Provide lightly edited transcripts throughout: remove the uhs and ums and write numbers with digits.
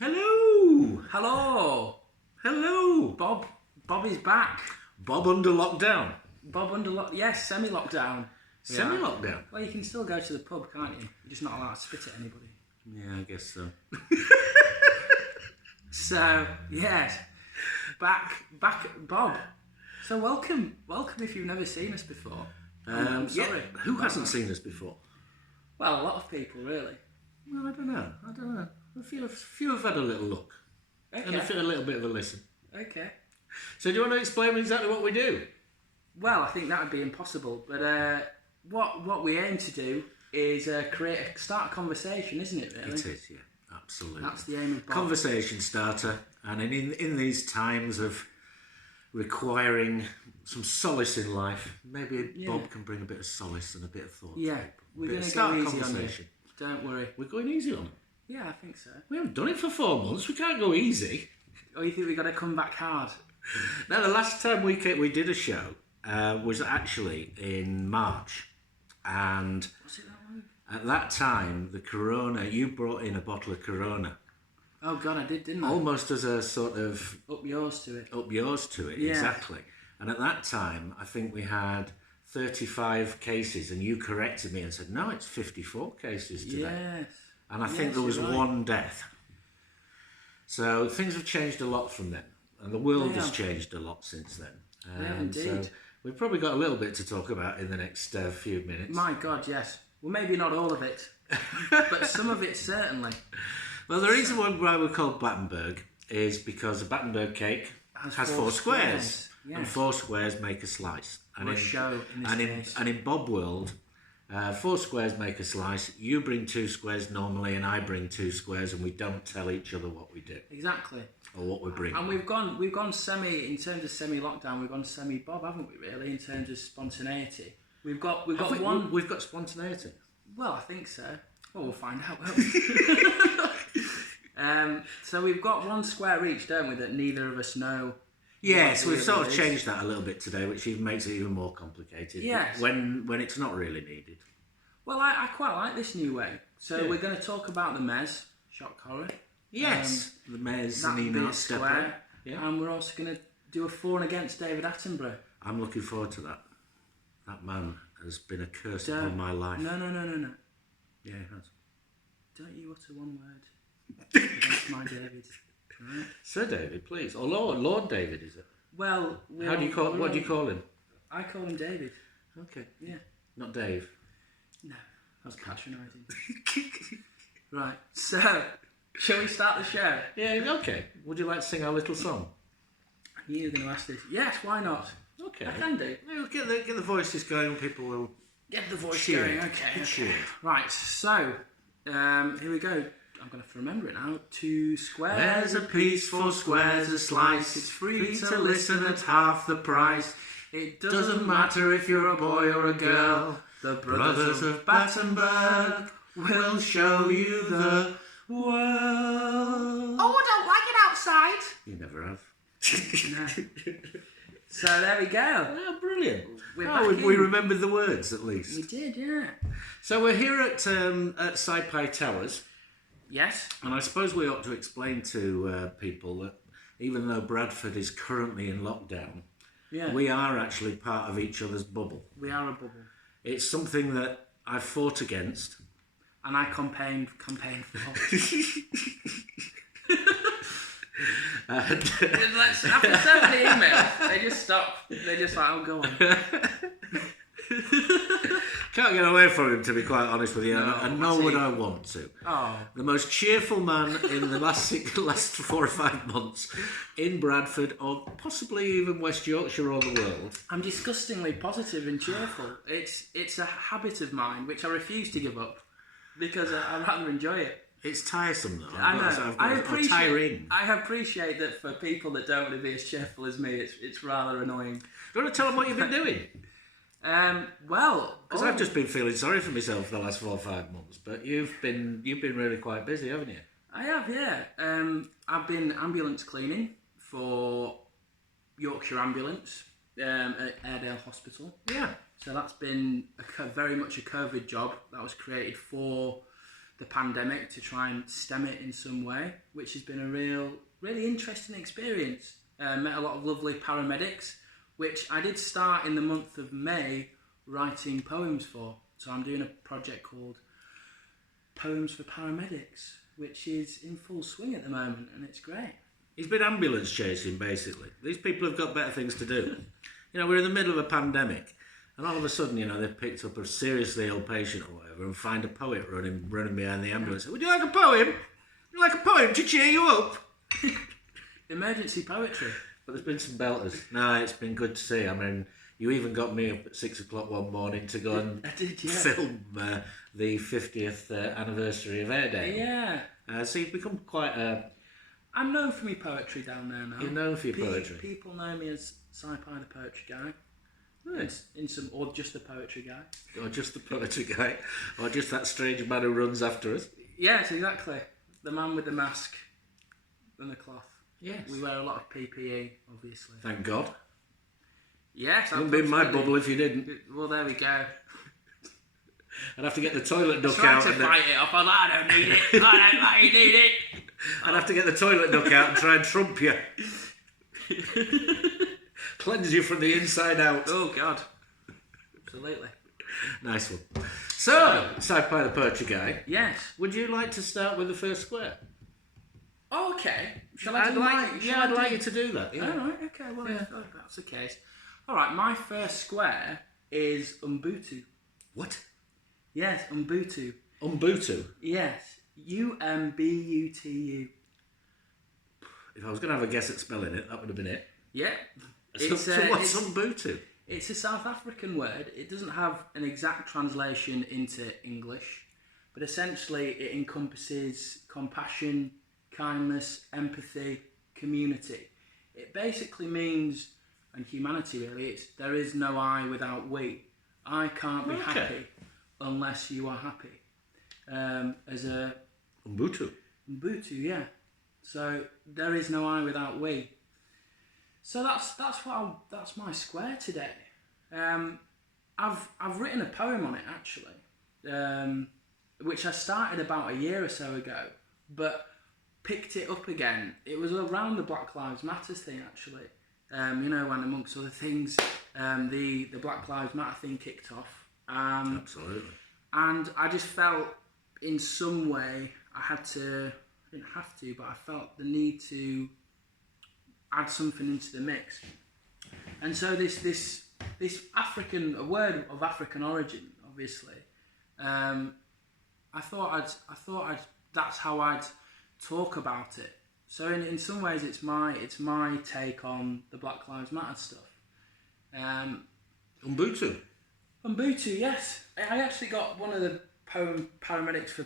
Hello! Hello! Hello! Bob is back. Bob under lockdown. Bob under yes, semi-lockdown. Semi-lockdown? Well, you can still go to the pub, can't you? You're just not allowed to spit at anybody. Yeah, I guess so. So, yes. Back, Bob. So welcome if you've never seen us before. I'm sorry. Yeah, who hasn't seen us before? Well, a lot of people, really. Well, I don't know. A few have had a little look. Okay. And a little bit of a listen. Okay. So do you want to explain exactly what we do? Well, I think that would be impossible. But what we aim to do is start a conversation, isn't it, really? It is, yeah. Absolutely. That's the aim of Bob. Conversation starter. And in these times of requiring some solace in life, maybe Bob can bring a bit of solace and a bit of thought. Yeah, we're going to start go a easy conversation. on you. Don't worry. We're going easy on it. Yeah, I think so. We haven't done it for 4 months. We can't go easy. Or you think we've got to come back hard? Now, the last time we did a show was actually in March. And Was it that long? at that time, the Corona, you brought in a bottle of Corona. Oh, God, I did, didn't I? Almost as a sort of... Up yours to it. Yeah. Exactly. And at that time, I think we had 35 cases, and you corrected me and said, no, it's 54 cases today. Yes. And I think there was one death. So things have changed a lot from then. And the world has changed a lot since then. Yeah, indeed. So we've probably got a little bit to talk about in the next few minutes. My God, yes. Well, maybe not all of it. But some of it, certainly. Well, the reason why we're called Battenberg is because a Battenberg cake has four squares. Yes. And 4 squares make a slice. And Or a show, in this case. And in Bob world, 4 squares make a slice. You bring 2 squares normally, and I bring 2 squares, and we don't tell each other what we do. Exactly. Or what we bring. And we've gone semi, in terms of semi-lockdown, we've gone semi-Bob, haven't we, really, in terms of spontaneity. We've got We've got spontaneity. Well, I think so. Well, we'll find out, won't we? So we've got 1 square each, don't we, that neither of us know. Yes, we've sort of changed that a little bit today, which even makes it even more complicated. Yes. When it's not really needed. Well, I quite like this new way. So we're going to talk about the Mez, shock horror. Yes, the Mez That and being Enoch square. Stepper. Yeah. And we're also going to do a for and against David Attenborough. I'm looking forward to that. That man has been a curse upon my life. No. Yeah, he has. Don't you utter one word against my David. Right? Sir David, please. Or Lord David, is it? Well, What do you call him? I call him David. Okay. Yeah. Not Dave. No, that's patronising. Right, so, shall we start the show? Yeah, okay. Would you like to sing our little song? I knew you were going to ask this. Yes, why not? Okay. I can do. Yeah, get the voices going, people will Get the voice cheer. going, okay. Cheer. Right, so, here we go. I'm going to have to remember it now. 2 squares a piece, 4 squares a slice. It's free to listen at half the price. It Doesn't matter if you're a boy or a girl. The Brothers of Battenberg will show you the world. Oh, I don't like it outside. You never have. No. So there we go. Oh, brilliant. We're We remembered the words at least. We did, yeah. So we're here at Saipai Towers. Yes. And I suppose we ought to explain to people that even though Bradford is currently in lockdown, we are actually part of each other's bubble. We are a bubble. It's something that I fought against. And I campaigned for. After so many emails, they just stop. They just like, oh, go on. Can't get away from him, to be quite honest with you, and nor would I want to. Oh. The most cheerful man in the last 4 or 5 months in Bradford, or possibly even West Yorkshire or the world. I'm disgustingly positive and cheerful. It's a habit of mine which I refuse to give up because I rather enjoy it. It's tiresome though. I know. I tiring. appreciate that for people that don't want to be as cheerful as me, it's rather annoying. Do you want to tell them what you've been doing? Because I've just been feeling sorry for myself for the last 4 or 5 months, but you've been really quite busy, haven't you? I have, yeah. I've been ambulance cleaning for Yorkshire Ambulance at Airedale Hospital. Yeah. So that's been very much a COVID job that was created for the pandemic to try and stem it in some way, which has been a really interesting experience. Met a lot of lovely paramedics, which I did start in the month of May writing poems for. So I'm doing a project called Poems for Paramedics, which is in full swing at the moment, and it's great. He's been ambulance chasing, basically. These people have got better things to do. We're in the middle of a pandemic, and all of a sudden, they've picked up a seriously ill patient or whatever and find a poet running behind the ambulance. Would you like a poem? Would you like a poem to cheer you up? Emergency poetry. But there's been some belters. No, it's been good to see. I mean, you even got me up at 6 o'clock one morning to go and film the 50th anniversary of Air Day. Yeah. So you've become quite a... I'm known for my poetry down there now. You're known for your poetry? People know me as Sci-Fi the Poetry Guy. Nice. Or just the poetry guy. Or just the poetry guy. Or just that strange man who runs after us. Yes, exactly. The man with the mask and the cloth. Yes. We wear a lot of PPE, obviously. Thank God. Yes, it wouldn't be in my bubble if you didn't. Well, there we go. I'd have to get the toilet duck I out. tried to fight it off. I don't need it. I don't like you need it. I'd have to get the toilet duck out and try and trump you. Cleanse you from the inside out. Oh, God. Absolutely. Nice one. So, Sci-Fi the Poetry Guy. Yes. Would you like to start with the first square? Oh, okay. I'd like you to do that. Yeah. All right, okay. Well, if that's the case. All right, my first square is Ubuntu. What? Yes, Ubuntu. Ubuntu? Yes. Umbutu. If I was going to have a guess at spelling it, that would have been it. Yeah. So what's Ubuntu? It's a South African word. It doesn't have an exact translation into English, but essentially it encompasses compassion, kindness, empathy, community. It basically means, and humanity really, it's there is no I without we. I can't be happy unless you are happy. As a Ubuntu, yeah. So there is no I without we. So that's my square today. I've written a poem on it actually, which I started about a year or so ago, but picked it up again. It was around the Black Lives Matter thing actually. When amongst other things, the Black Lives Matter thing kicked off. Absolutely. And I just felt in some way I didn't have to, but I felt the need to add something into the mix. And so this a word of African origin, obviously. I thought that's how I'd talk about it. So in some ways it's my take on the Black Lives Matter stuff. Ubuntu, yes. I actually got one of the poems for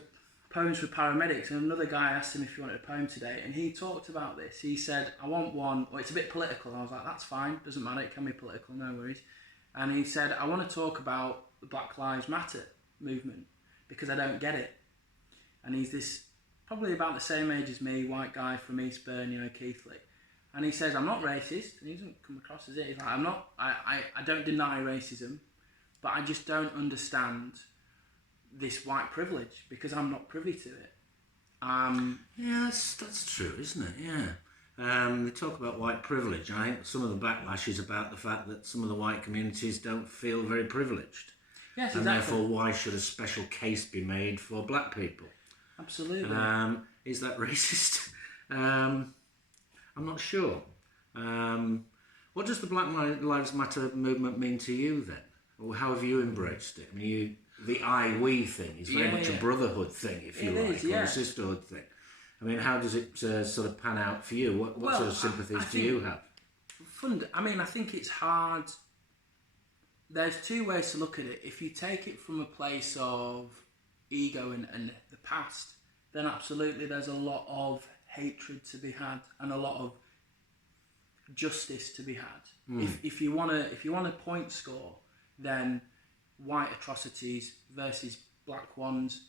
paramedics, and another guy asked him if he wanted a poem today, and he talked about this. He said, I want one, it's a bit political. I was like, that's fine, doesn't matter, it can be political, no worries. And he said, I want to talk about the Black Lives Matter movement, because I don't get it. And he's this, probably about the same age as me, white guy from Eastbourne, Keighley. And he says, I'm not racist, and he doesn't come across as it. He's like, I don't deny racism, but I just don't understand this white privilege because I'm not privy to it. Yeah, that's true, isn't it? Yeah. They talk about white privilege. I think some of the backlash is about the fact that some of the white communities don't feel very privileged. Yes, and exactly. Therefore, why should a special case be made for black people? Absolutely. Is that racist? I'm not sure. What does the Black Lives Matter movement mean to you then? Or how have you embraced it? I mean, the I-we thing is very much a brotherhood thing, if you like, or a sisterhood thing. I mean, how does it sort of pan out for you? What sort of sympathies do you have? I think it's hard. There's two ways to look at it. If you take it from a place of ego and the past, then absolutely there's a lot of hatred to be had and a lot of justice to be had. If you want a point score, then white atrocities versus black ones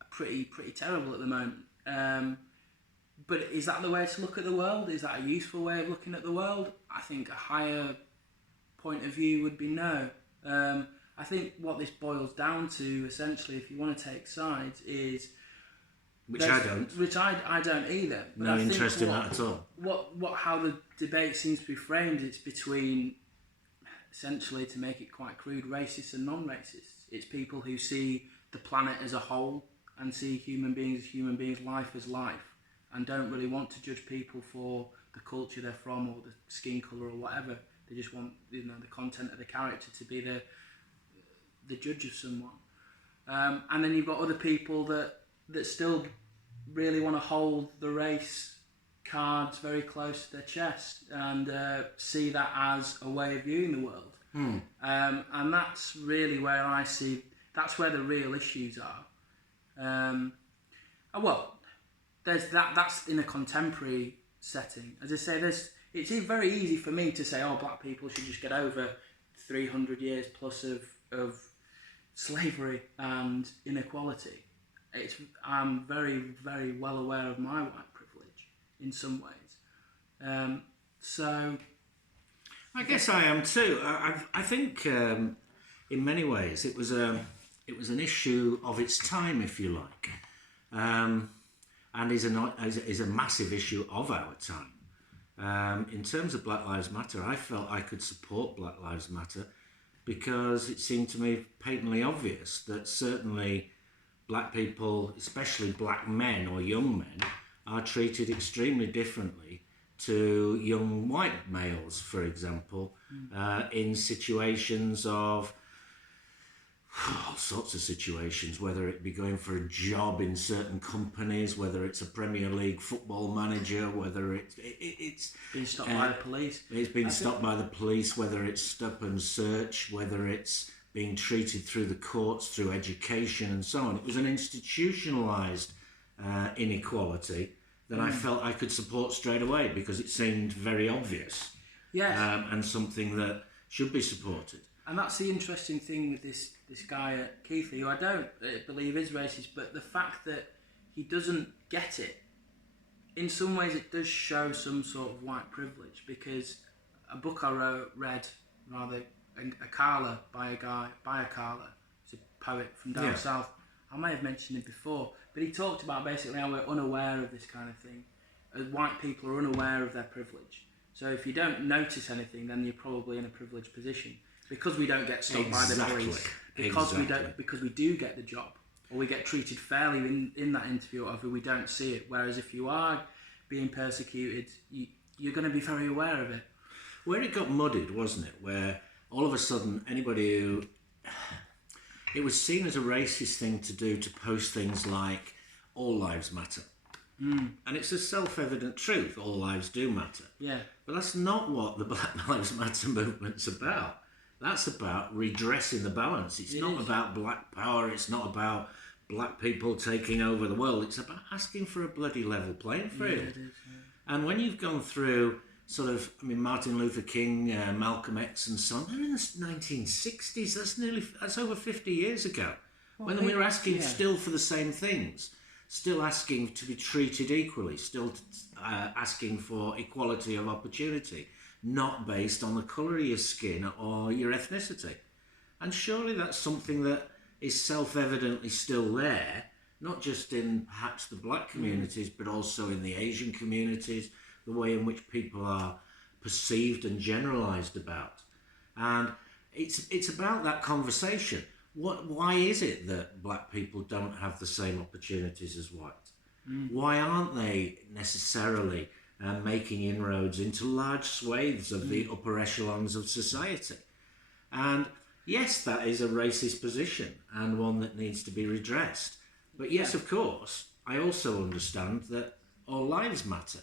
are pretty terrible at the moment. But is that the way to look at the world? Is that a useful way of looking at the world? I think a higher point of view would be no. I think what this boils down to, essentially, if you want to take sides, is which I don't. Which I don't either. But No I think interest in that at all. How the debate seems to be framed, it's between, essentially, to make it quite crude, racists and non-racists. It's people who see the planet as a whole and see human beings as human beings, life as life, and don't really want to judge people for the culture they're from or the skin colour or whatever. They just want, the content of the character to be the judge of someone. And then you've got other people that still really want to hold the race cards very close to their chest and see that as a way of viewing the world. And that's really where I see, that's where the real issues are. Well, there's that's in a contemporary setting. As I say, it's very easy for me to say, black people should just get over 300 years plus of slavery and inequality. I'm very, very well aware of my white privilege in some ways. So I guess I am too. I think in many ways it was an issue of its time, if you like, and is a massive issue of our time. In terms of Black Lives Matter, I felt I could support Black Lives Matter because it seemed to me patently obvious that certainly black people, especially black men or young men, are treated extremely differently to young white males, for example, in situations of all sorts of situations, whether it be going for a job in certain companies, whether it's a Premier League football manager, whether it's being stopped by the police. It's been stopped by the police, whether it's stop and search, whether it's being treated through the courts, through education and so on. It was an institutionalised inequality that I felt I could support straight away because it seemed very obvious. Yes. And something that should be supported. And that's the interesting thing with this guy Keithley, who I don't believe is racist, but the fact that he doesn't get it, in some ways it does show some sort of white privilege, because a book I read, a Carla by a Carla, he's a poet from down south. I may have mentioned it before, but he talked about basically how we're unaware of this kind of thing. White people are unaware of their privilege. So if you don't notice anything, then you're probably in a privileged position. Because we don't get stopped by the police, because we do get the job, or we get treated fairly in that interview, or whatever, we don't see it. Whereas if you are being persecuted, you're going to be very aware of it. Where it got muddied, wasn't it? Where all of a sudden anybody who... It was seen as a racist thing to do to post things like all lives matter. And it's a self-evident truth, all lives do matter. Yeah. But that's not what the Black Lives Matter movement's about. That's about redressing the balance. It's not about black power. It's not about black people taking over the world. It's about asking for a bloody level playing field. Yeah, it is, yeah. And when you've gone through Martin Luther King, Malcolm X and so on, they're in the 1960s. That's over 50 years ago. When we were asking still for the same things, still asking to be treated equally, still asking for equality of opportunity, not based on the colour of your skin or your ethnicity. And surely that's something that is self-evidently still there, not just in perhaps the black communities, but also in the Asian communities, the way in which people are perceived and generalised about. And it's about that conversation. Why is it that black people don't have the same opportunities as white? Why aren't they necessarily making inroads into large swathes of the upper echelons of society? And yes, that is a racist position and one that needs to be redressed. But yes, of course, I also understand that all lives matter.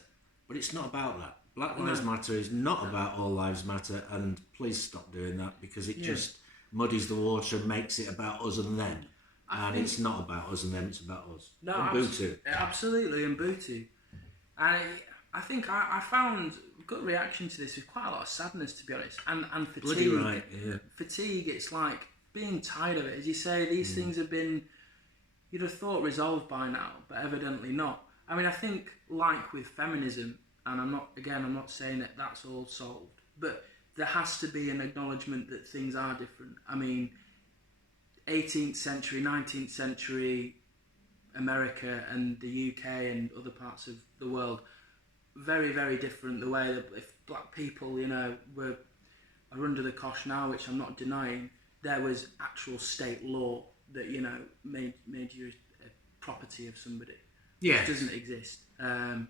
But it's not about that. Black Lives Matter is not about all lives matter, and please stop doing that, because it just muddies the water and makes it about us and them. And it's not about us and them, it's about us. No, Ubuntu. Absolutely, Ubuntu. And I think I found good reaction to this with quite a lot of sadness, to be honest, and fatigue. Bloody right, yeah. Fatigue, it's like being tired of it. As you say, these things have been, you'd have thought, resolved by now, but evidently not. I mean, I think, like with feminism, and I'm not saying that that's all solved, but there has to be an acknowledgement that things are different. I mean, 18th century, 19th century America and the UK and other parts of the world, very, very different. The way that if black people, are under the cosh now, which I'm not denying, there was actual state law that made you a property of somebody. Yeah, which doesn't exist. The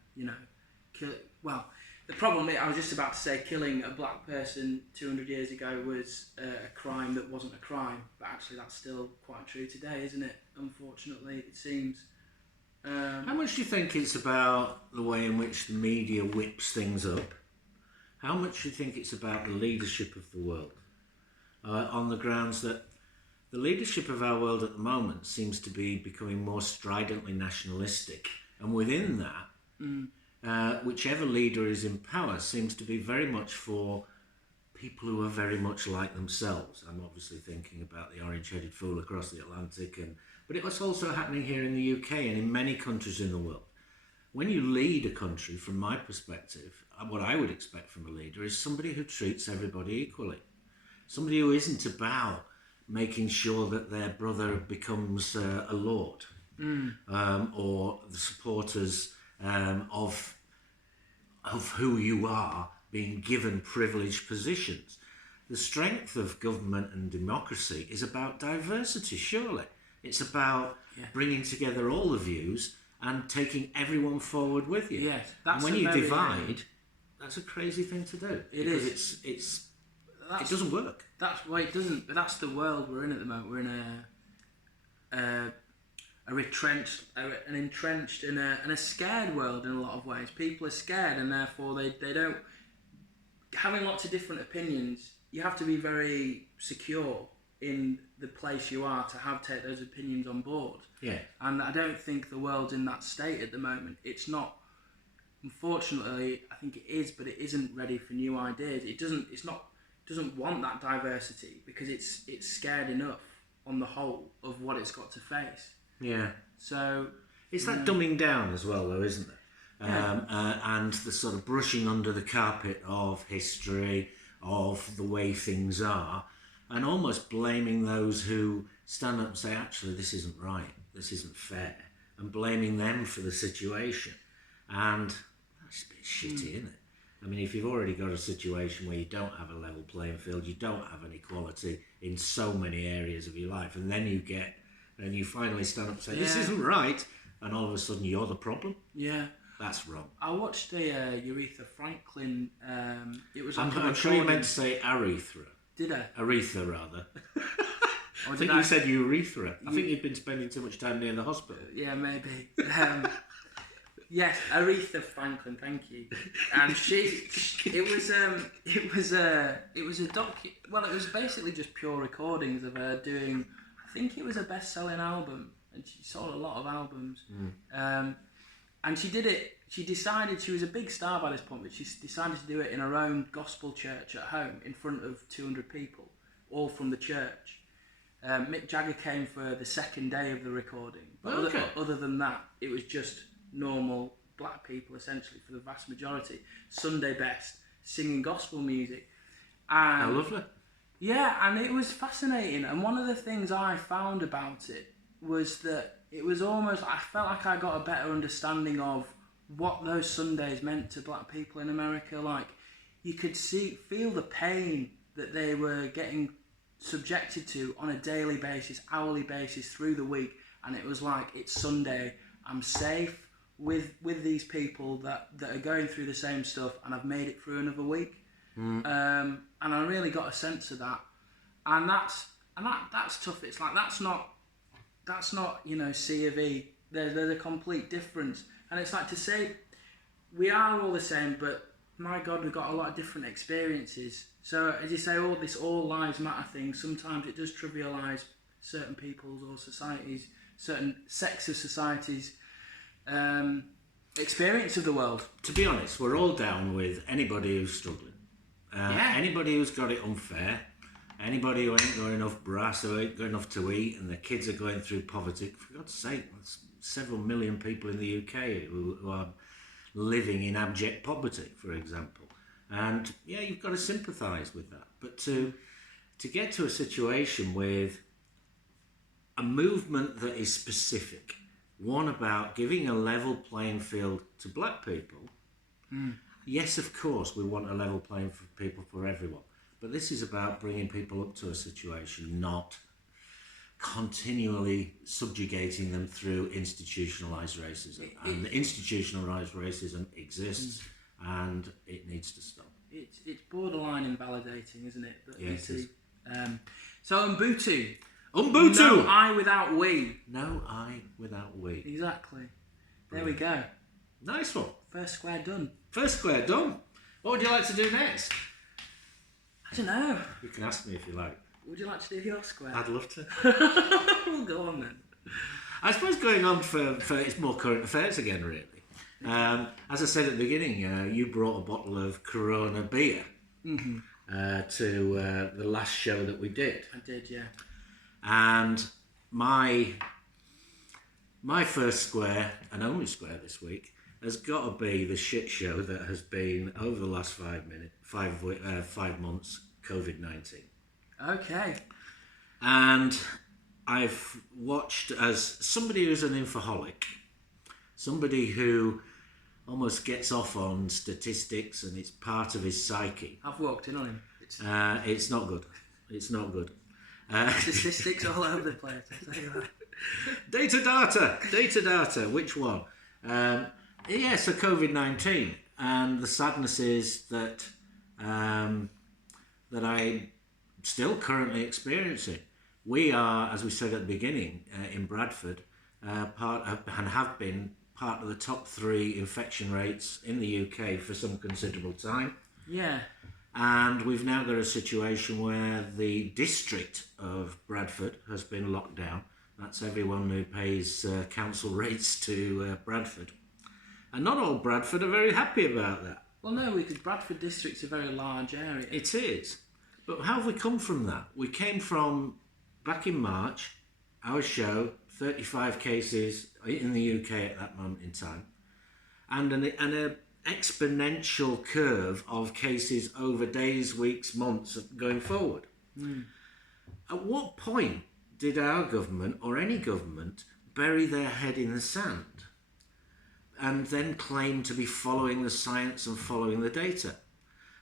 problem I was just about to say, killing a black person 200 years ago was a crime that wasn't a crime, but actually that's still quite true today, isn't it? Unfortunately, it seems. How much do you think it's about the way in which the media whips things up? How much do you think it's about the leadership of the world? On the grounds that the leadership of our world at the moment seems to be becoming more stridently nationalistic. And within that, whichever leader is in power seems to be very much for people who are very much like themselves. I'm obviously thinking about the orange-headed fool across the Atlantic, but it was also happening here in the UK and in many countries in the world. When you lead a country, from my perspective, what I would expect from a leader is somebody who treats everybody equally. Somebody who isn't about making sure that their brother becomes a lord, or the supporters of who you are being given privileged positions. The strength of government and democracy is about diversity, surely. It's about bringing together all the views and taking everyone forward with you. Yes, and when you divide, that's a crazy thing to do. It doesn't work. It doesn't. But that's the world we're in at the moment. We're in an entrenched and a scared world in a lot of ways. People are scared, and therefore they don't. Having lots of different opinions, you have to be very secure in the place you are to take those opinions on board. Yeah. And I don't think the world's in that state at the moment. It's not. Unfortunately, I think it is, but it isn't ready for new ideas. It doesn't want that diversity because it's scared enough on the whole of what it's got to face. Yeah. So it's that dumbing down as well, though, isn't it? And the sort of brushing under the carpet of history, of the way things are, and almost blaming those who stand up and say, actually, this isn't right, this isn't fair, and blaming them for the situation. And that's a bit shitty, isn't it? I mean, if you've already got a situation where you don't have a level playing field, you don't have an equality in so many areas of your life, and then you finally stand up and say, this isn't right, and all of a sudden you're the problem. Yeah. That's wrong. I watched the Aretha Franklin. It was. I'm sure you meant to say Aretha. Did I? Aretha, rather. I think you said urethra. I think you'd been spending too much time near the hospital. Yeah, maybe. Yes, Aretha Franklin. Thank you. And it was basically just pure recordings of her doing. I think it was a best-selling album, and she sold a lot of albums. And she did it. She decided she was a big star by this point, but she decided to do it in her own gospel church at home in front of 200 people, all from the church. Mick Jagger came for the second day of the recording. But other than that, it was just normal black people essentially for the vast majority. Sunday best, singing gospel music. And how lovely. Yeah, and it was fascinating. And one of the things I found about it was that it was almost, I felt like I got a better understanding of what those Sundays meant to black people in America. Like, you could feel the pain that they were getting subjected to on a daily basis, hourly basis, through the week. And it was like, it's Sunday, I'm safe with these people that are going through the same stuff, and I've made it through another week. And I really got a sense of that. And that's tough. It's like, that's not C of E. There's a complete difference. And it's like to say, we are all the same, but my God, we've got a lot of different experiences. So as you say, all lives matter thing, sometimes it does trivialise certain people's or societies, certain sects of societies' experience of the world. To be honest, we're all down with anybody who's struggling. Anybody who's got it unfair. Anybody who ain't got enough brass, who ain't got enough to eat, and their kids are going through poverty. For God's sake, there's several million people in the UK who are living in abject poverty, for example. And yeah, you've got to sympathise with that. But to get to a situation with a movement that is specific, one about giving a level playing field to black people. Yes, of course, we want a level playing people for everyone. But this is about bringing people up to a situation, not continually subjugating them through institutionalised racism. And the institutionalised racism exists, and it needs to stop. It's borderline invalidating, isn't it? That Yeah, it is. So Ubuntu. Ubuntu! No I without we. No I without we. Exactly. There we go. Nice one. First square done. First square done. What would you like to do next? I don't know. You can ask me if you like. Would you like to do your square? I'd love to. We'll go on then. I suppose going on for it's more current affairs again, really. As I said at the beginning, you brought a bottle of Corona beer to the last show that we did. I did, yeah. And my first square, and only square this week, has got to be the shit show that has been over the last 5 months, COVID-19. Okay. And I've watched, as somebody who's an infaholic, somebody who almost gets off on statistics and it's part of his psyche. I've walked in on him. It's not good. It's not good. Statistics all over the place, I'll tell you that. Data data, which one? So COVID-19, and the sadness is that that I'm still currently experiencing. We are, as we said at the beginning, in Bradford, part of the top 3 infection rates in the UK for some considerable time. Yeah. And we've now got a situation where the district of Bradford has been locked down. That's everyone who pays council rates to Bradford. And not all Bradford are very happy about that. Well, no, because Bradford district's a very large area. It is. But how have we come from that? We came from, back in March, our show, 35 cases in the UK at that moment in time, and an exponential curve of cases over days, weeks, months going forward. At what point did our government or any government bury their head in the sand and then claim to be following the science and following the data?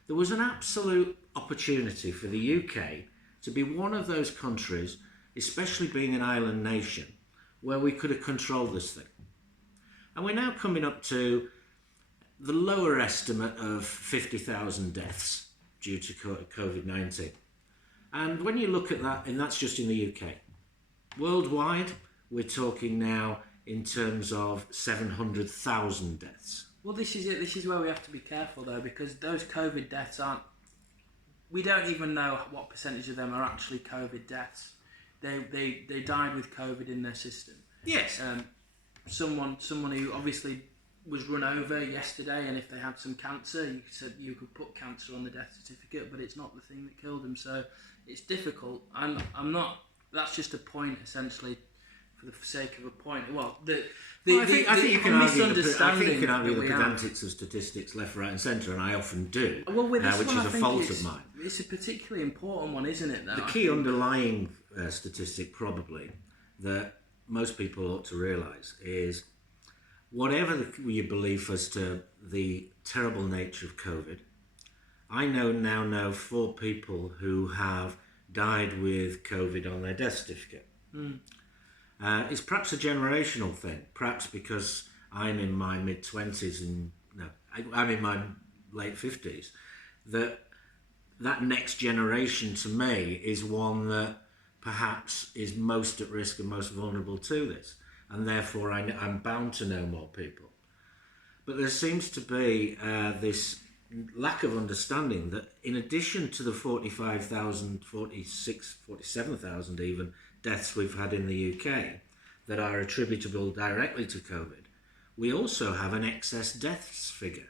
There was an absolute opportunity for the UK to be one of those countries, especially being an island nation, where we could have controlled this thing. And we're now coming up to the lower estimate of 50,000 deaths due to COVID-19. And when you look at that, and that's just in the UK. Worldwide, we're talking now in terms of 700,000 deaths. Well, this is it. This is where we have to be careful, though, because those COVID deaths aren't... We don't even know what percentage of them are actually COVID deaths. They died with COVID in their system. Yes. Someone who obviously was run over yesterday, and if they had some cancer, you could put cancer on the death certificate, but it's not the thing that killed them. So it's difficult. I'm not. That's just a point, essentially, for the sake of a point. Well, I think you can argue the pedantics of statistics left, right, and centre, and I often do. Well, with this which one, is a fault of mine. It's a particularly important one, isn't it? Though? The key underlying statistic, probably, that most people ought to realise is whatever you believe as to the terrible nature of COVID, I now know 4 people who have died with COVID on their death certificate. It's perhaps a generational thing, perhaps because I'm in my mid-20s and I'm in my late 50s, that next generation to me is one that perhaps is most at risk and most vulnerable to this, and therefore I'm bound to know more people. But there seems to be this lack of understanding that in addition to the 45,000, 46, 47,000 even deaths we've had in the UK that are attributable directly to COVID, we also have an excess deaths figure,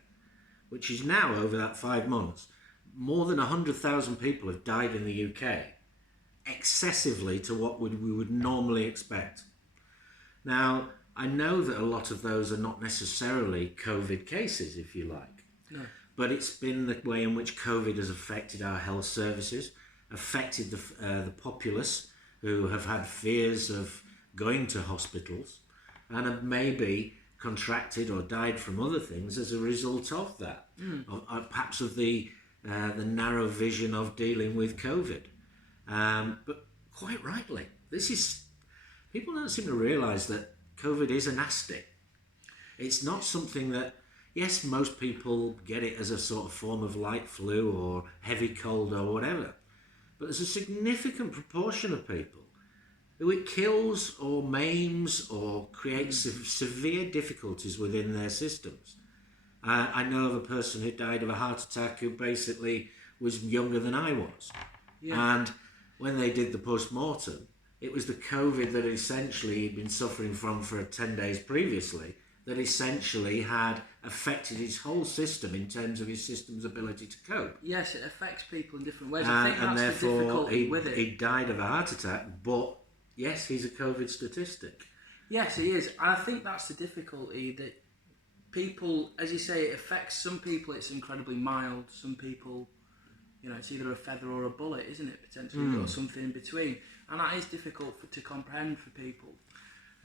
which is now, over that 5 months, more than 100,000 people have died in the UK, excessively to what we would normally expect. Now, I know that a lot of those are not necessarily COVID cases, if you like. No. But it's been the way in which COVID has affected our health services, affected the populace who have had fears of going to hospitals, and have maybe contracted or died from other things as a result of that, perhaps of the narrow vision of dealing with COVID. But quite rightly, people don't seem to realise that COVID is a nasty. It's not something that, yes, most people get it as a sort of form of light flu or heavy cold or whatever, but there's a significant proportion of people who it kills or maims or creates severe difficulties within their systems. I know of a person who died of a heart attack who basically was younger than I was. Yeah. And when they did the post-mortem, it was the COVID that essentially he'd been suffering from for 10 days previously that essentially had affected his whole system in terms of his system's ability to cope. Yes, it affects people in different ways. I think that's the difficulty with it. He died of a heart attack, but yes, he's a COVID statistic. Yes, he is. I think that's the difficulty, that people, as you say, it affects some people, it's incredibly mild. Some people, it's either a feather or a bullet, isn't it, potentially, or something in between. And that is difficult to comprehend for people.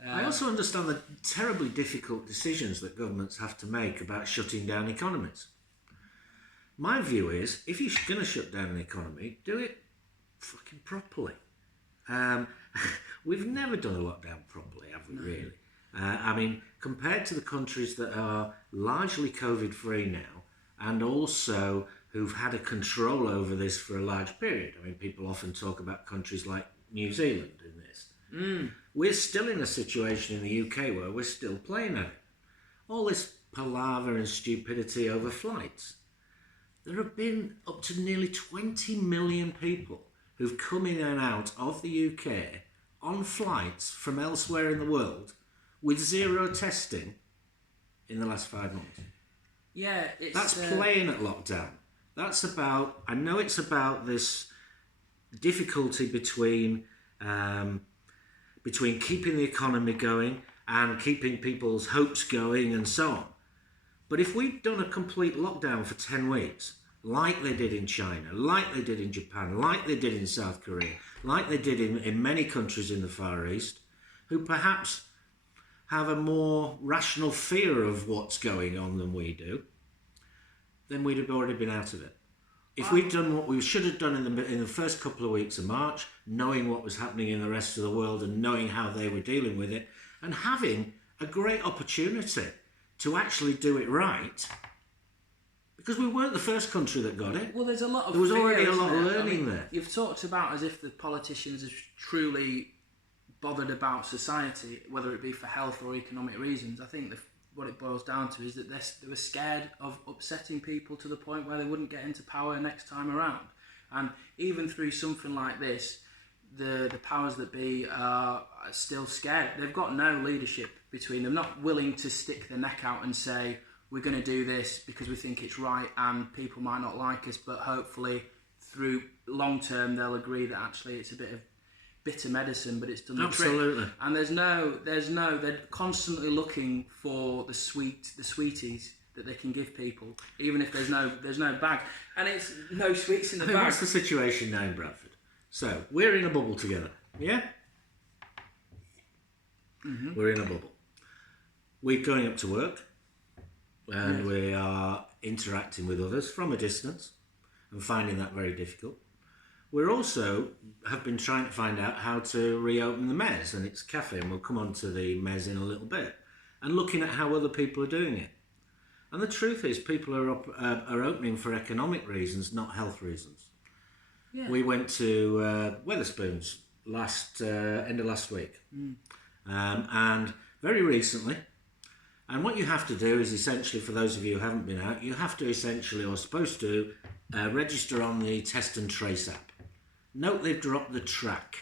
I also understand the terribly difficult decisions that governments have to make about shutting down economies. My view is, if you're going to shut down an economy, do it fucking properly. We've never done a lockdown properly, have we, really? I mean, compared to the countries that are largely COVID-free now, and also who've had a control over this for a large period. I mean, people often talk about countries like New Zealand in this. We're still in a situation in the UK where we're still playing at it. All this palaver and stupidity over flights. There have been up to nearly 20 million people who've come in and out of the UK on flights from elsewhere in the world with zero testing in the last 5 months. Yeah, that's playing at lockdown. That's about, I know it's about this difficulty between keeping the economy going and keeping people's hopes going and so on. But if we'd done a complete lockdown for 10 weeks, like they did in China, like they did in Japan, like they did in South Korea, like they did in many countries in the Far East, who perhaps have a more rational fear of what's going on than we do, then we'd have already been out of it. If we'd done what we should have done in the first couple of weeks of March, knowing what was happening in the rest of the world and knowing how they were dealing with it, and having a great opportunity to actually do it right, because we weren't the first country that got it. Well, there's a lot of there was fear, already a lot of learning I mean, there. You've talked about as if the politicians are truly bothered about society, whether it be for health or economic reasons. I think what it boils down to is that they were scared of upsetting people to the point where they wouldn't get into power next time around. And even through something like this, the powers that be are still scared. They've got no leadership between them, not willing to stick their neck out and say, we're going to do this because we think it's right and people might not like us, but hopefully through long term they'll agree that actually it's a bit of bitter medicine, but it's done the trick. Absolutely. And they're constantly looking for the sweeties that they can give people, even if there's no bag. And it's no sweets in the bag. What's the situation now in Bradford? So, we're in a bubble together, yeah? Mm-hmm. We're in a bubble. We're going up to work, and we are interacting with others from a distance, and finding that very difficult. We also have been trying to find out how to reopen the mez and its cafe, and we'll come on to the mez in a little bit, and looking at how other people are doing it. And the truth is, people are opening for economic reasons, not health reasons. Yeah. We went to Wetherspoons end of last week, and very recently. And what you have to do is essentially, for those of you who haven't been out, you have to essentially, or supposed to, register on the Test and Trace app. Note they've dropped the track.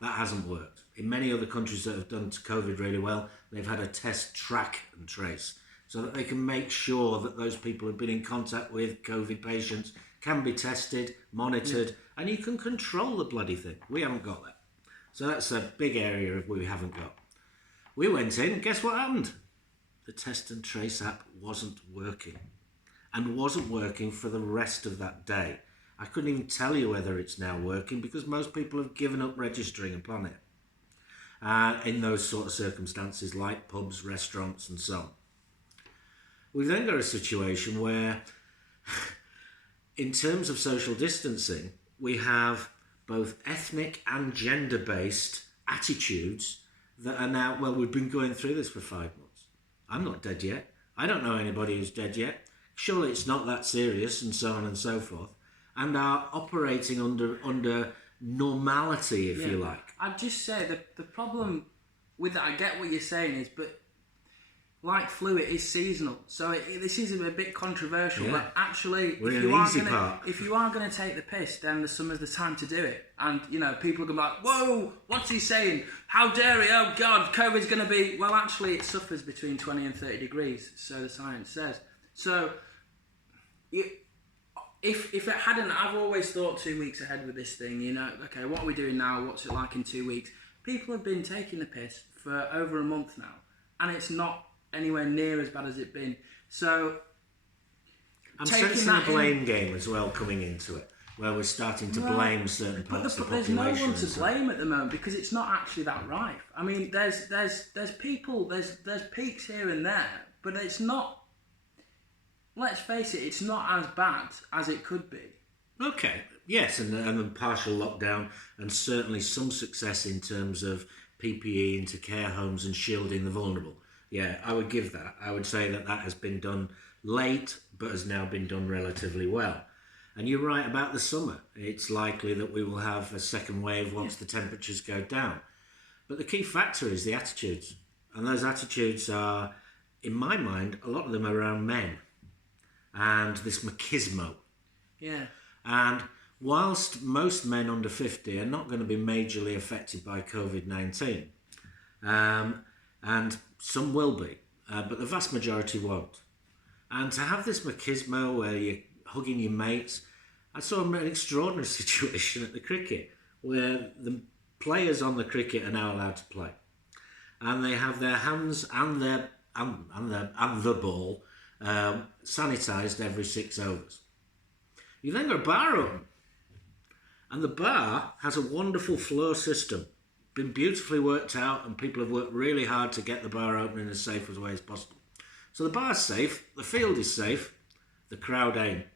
That hasn't worked. In many other countries that have done COVID really well, they've had a test, track and trace, so that they can make sure that those people who've been in contact with COVID patients can be tested, monitored, and you can control the bloody thing. We haven't got that. So that's a big area of we haven't got. We went in, guess what happened? The Test and Trace app wasn't working, and wasn't working for the rest of that day. I couldn't even tell you whether it's now working because most people have given up registering upon it. in those sort of circumstances, like pubs, restaurants, and so on. We've then got a situation where, in terms of social distancing, we have both ethnic and gender-based attitudes that are now, well, we've been going through this for 5 months. I'm not dead yet. I don't know anybody who's dead yet. Surely it's not that serious, and so on and so forth. And are operating under normality, if you like. I'd just say the problem with that, I get what you're saying is, but like flu, it is seasonal. So this is a bit controversial, but actually, if you are going to take the piss, then the summer's the time to do it. And, you know, people are going to be like, whoa, what's he saying? How dare he? Oh, God, COVID's going to be... Well, actually, it suffers between 20 and 30 degrees, so the science says. So, if it hadn't... I've always thought 2 weeks ahead with this thing, you know, okay, what are we doing now? What's it like in 2 weeks? People have been taking the piss for over a month now, and it's not anywhere near as bad as it's been. So I'm sensing a blame game as well coming into it, where we're starting to blame certain parts of the population. There's no one to blame at the moment because it's not actually that rife. I mean, there's people, there's peaks here and there, but it's not. Let's face it, it's not as bad as it could be. Okay, yes, and a partial lockdown, and certainly some success in terms of PPE into care homes and shielding the vulnerable. Yeah, I would give that. I would say that has been done late, but has now been done relatively well. And you're right about the summer. It's likely that we will have a second wave once the temperatures go down. But the key factor is the attitudes. And those attitudes are, in my mind, a lot of them are around men. And this machismo. Yeah. And whilst most men under 50 are not going to be majorly affected by COVID-19, and some will be, but the vast majority won't. And to have this machismo where you're hugging your mates, I saw an extraordinary situation at the cricket where the players on the cricket are now allowed to play, and they have their hands and the ball sanitised every 6 overs. You then got a bar open, and the bar has a wonderful flow system. Been beautifully worked out, and people have worked really hard to get the bar open in as safe a way as possible. So the bar's safe, the field is safe, the crowd ain't.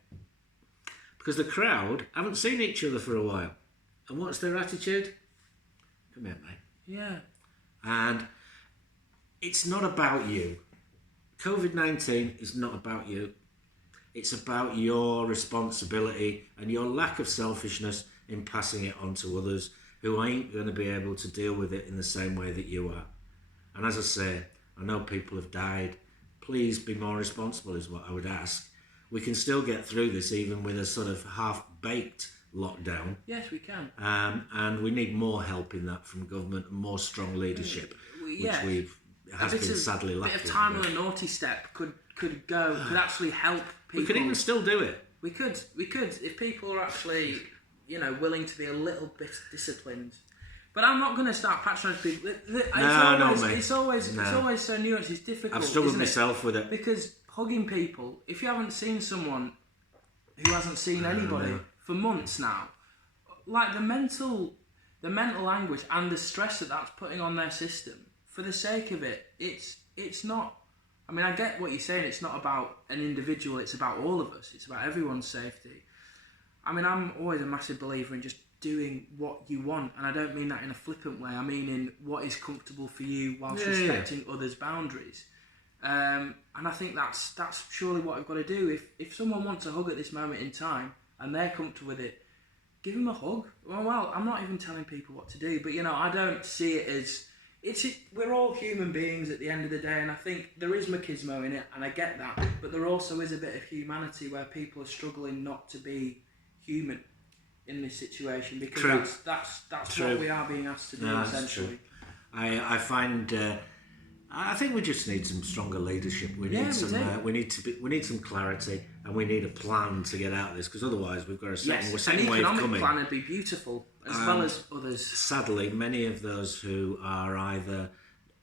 Because the crowd haven't seen each other for a while. And what's their attitude? Come here, mate. Yeah. And it's not about you. COVID-19 is not about you. It's about your responsibility and your lack of selfishness in passing it on to others who ain't going to be able to deal with it in the same way that you are. And as I say, I know people have died. Please be more responsible is what I would ask. We can still get through this even with a sort of half-baked lockdown. Yes, we can. And we need more help in that from government and more strong leadership, which has been sadly lacking. A bit of time on a naughty step could actually help people. We could even still do it. We could if people are actually, you know, willing to be a little bit disciplined. But I'm not going to start patronising people. It's always so nuanced. It's difficult. I've struggled myself with it because hugging people. If you haven't seen someone who hasn't seen anybody for months now, like the mental anguish and the stress that's putting on their system. For the sake of it, it's not. I mean, I get what you're saying. It's not about an individual. It's about all of us. It's about everyone's safety. I mean, I'm always a massive believer in just doing what you want, and I don't mean that in a flippant way. I mean in what is comfortable for you whilst respecting others' boundaries. And I think that's surely what I've got to do. If someone wants a hug at this moment in time and they're comfortable with it, give them a hug. Well, I'm not even telling people what to do, but you know, I don't see it as we're all human beings at the end of the day, and I think there is machismo in it, and I get that, but there also is a bit of humanity where people are struggling not to be human in this situation because that's what we are being asked to do essentially. I find I think we just need some stronger leadership. We need some clarity, and we need a plan to get out of this, because otherwise we've got a second wave coming. An economic plan would be beautiful, as well as others. Sadly, many of those who are either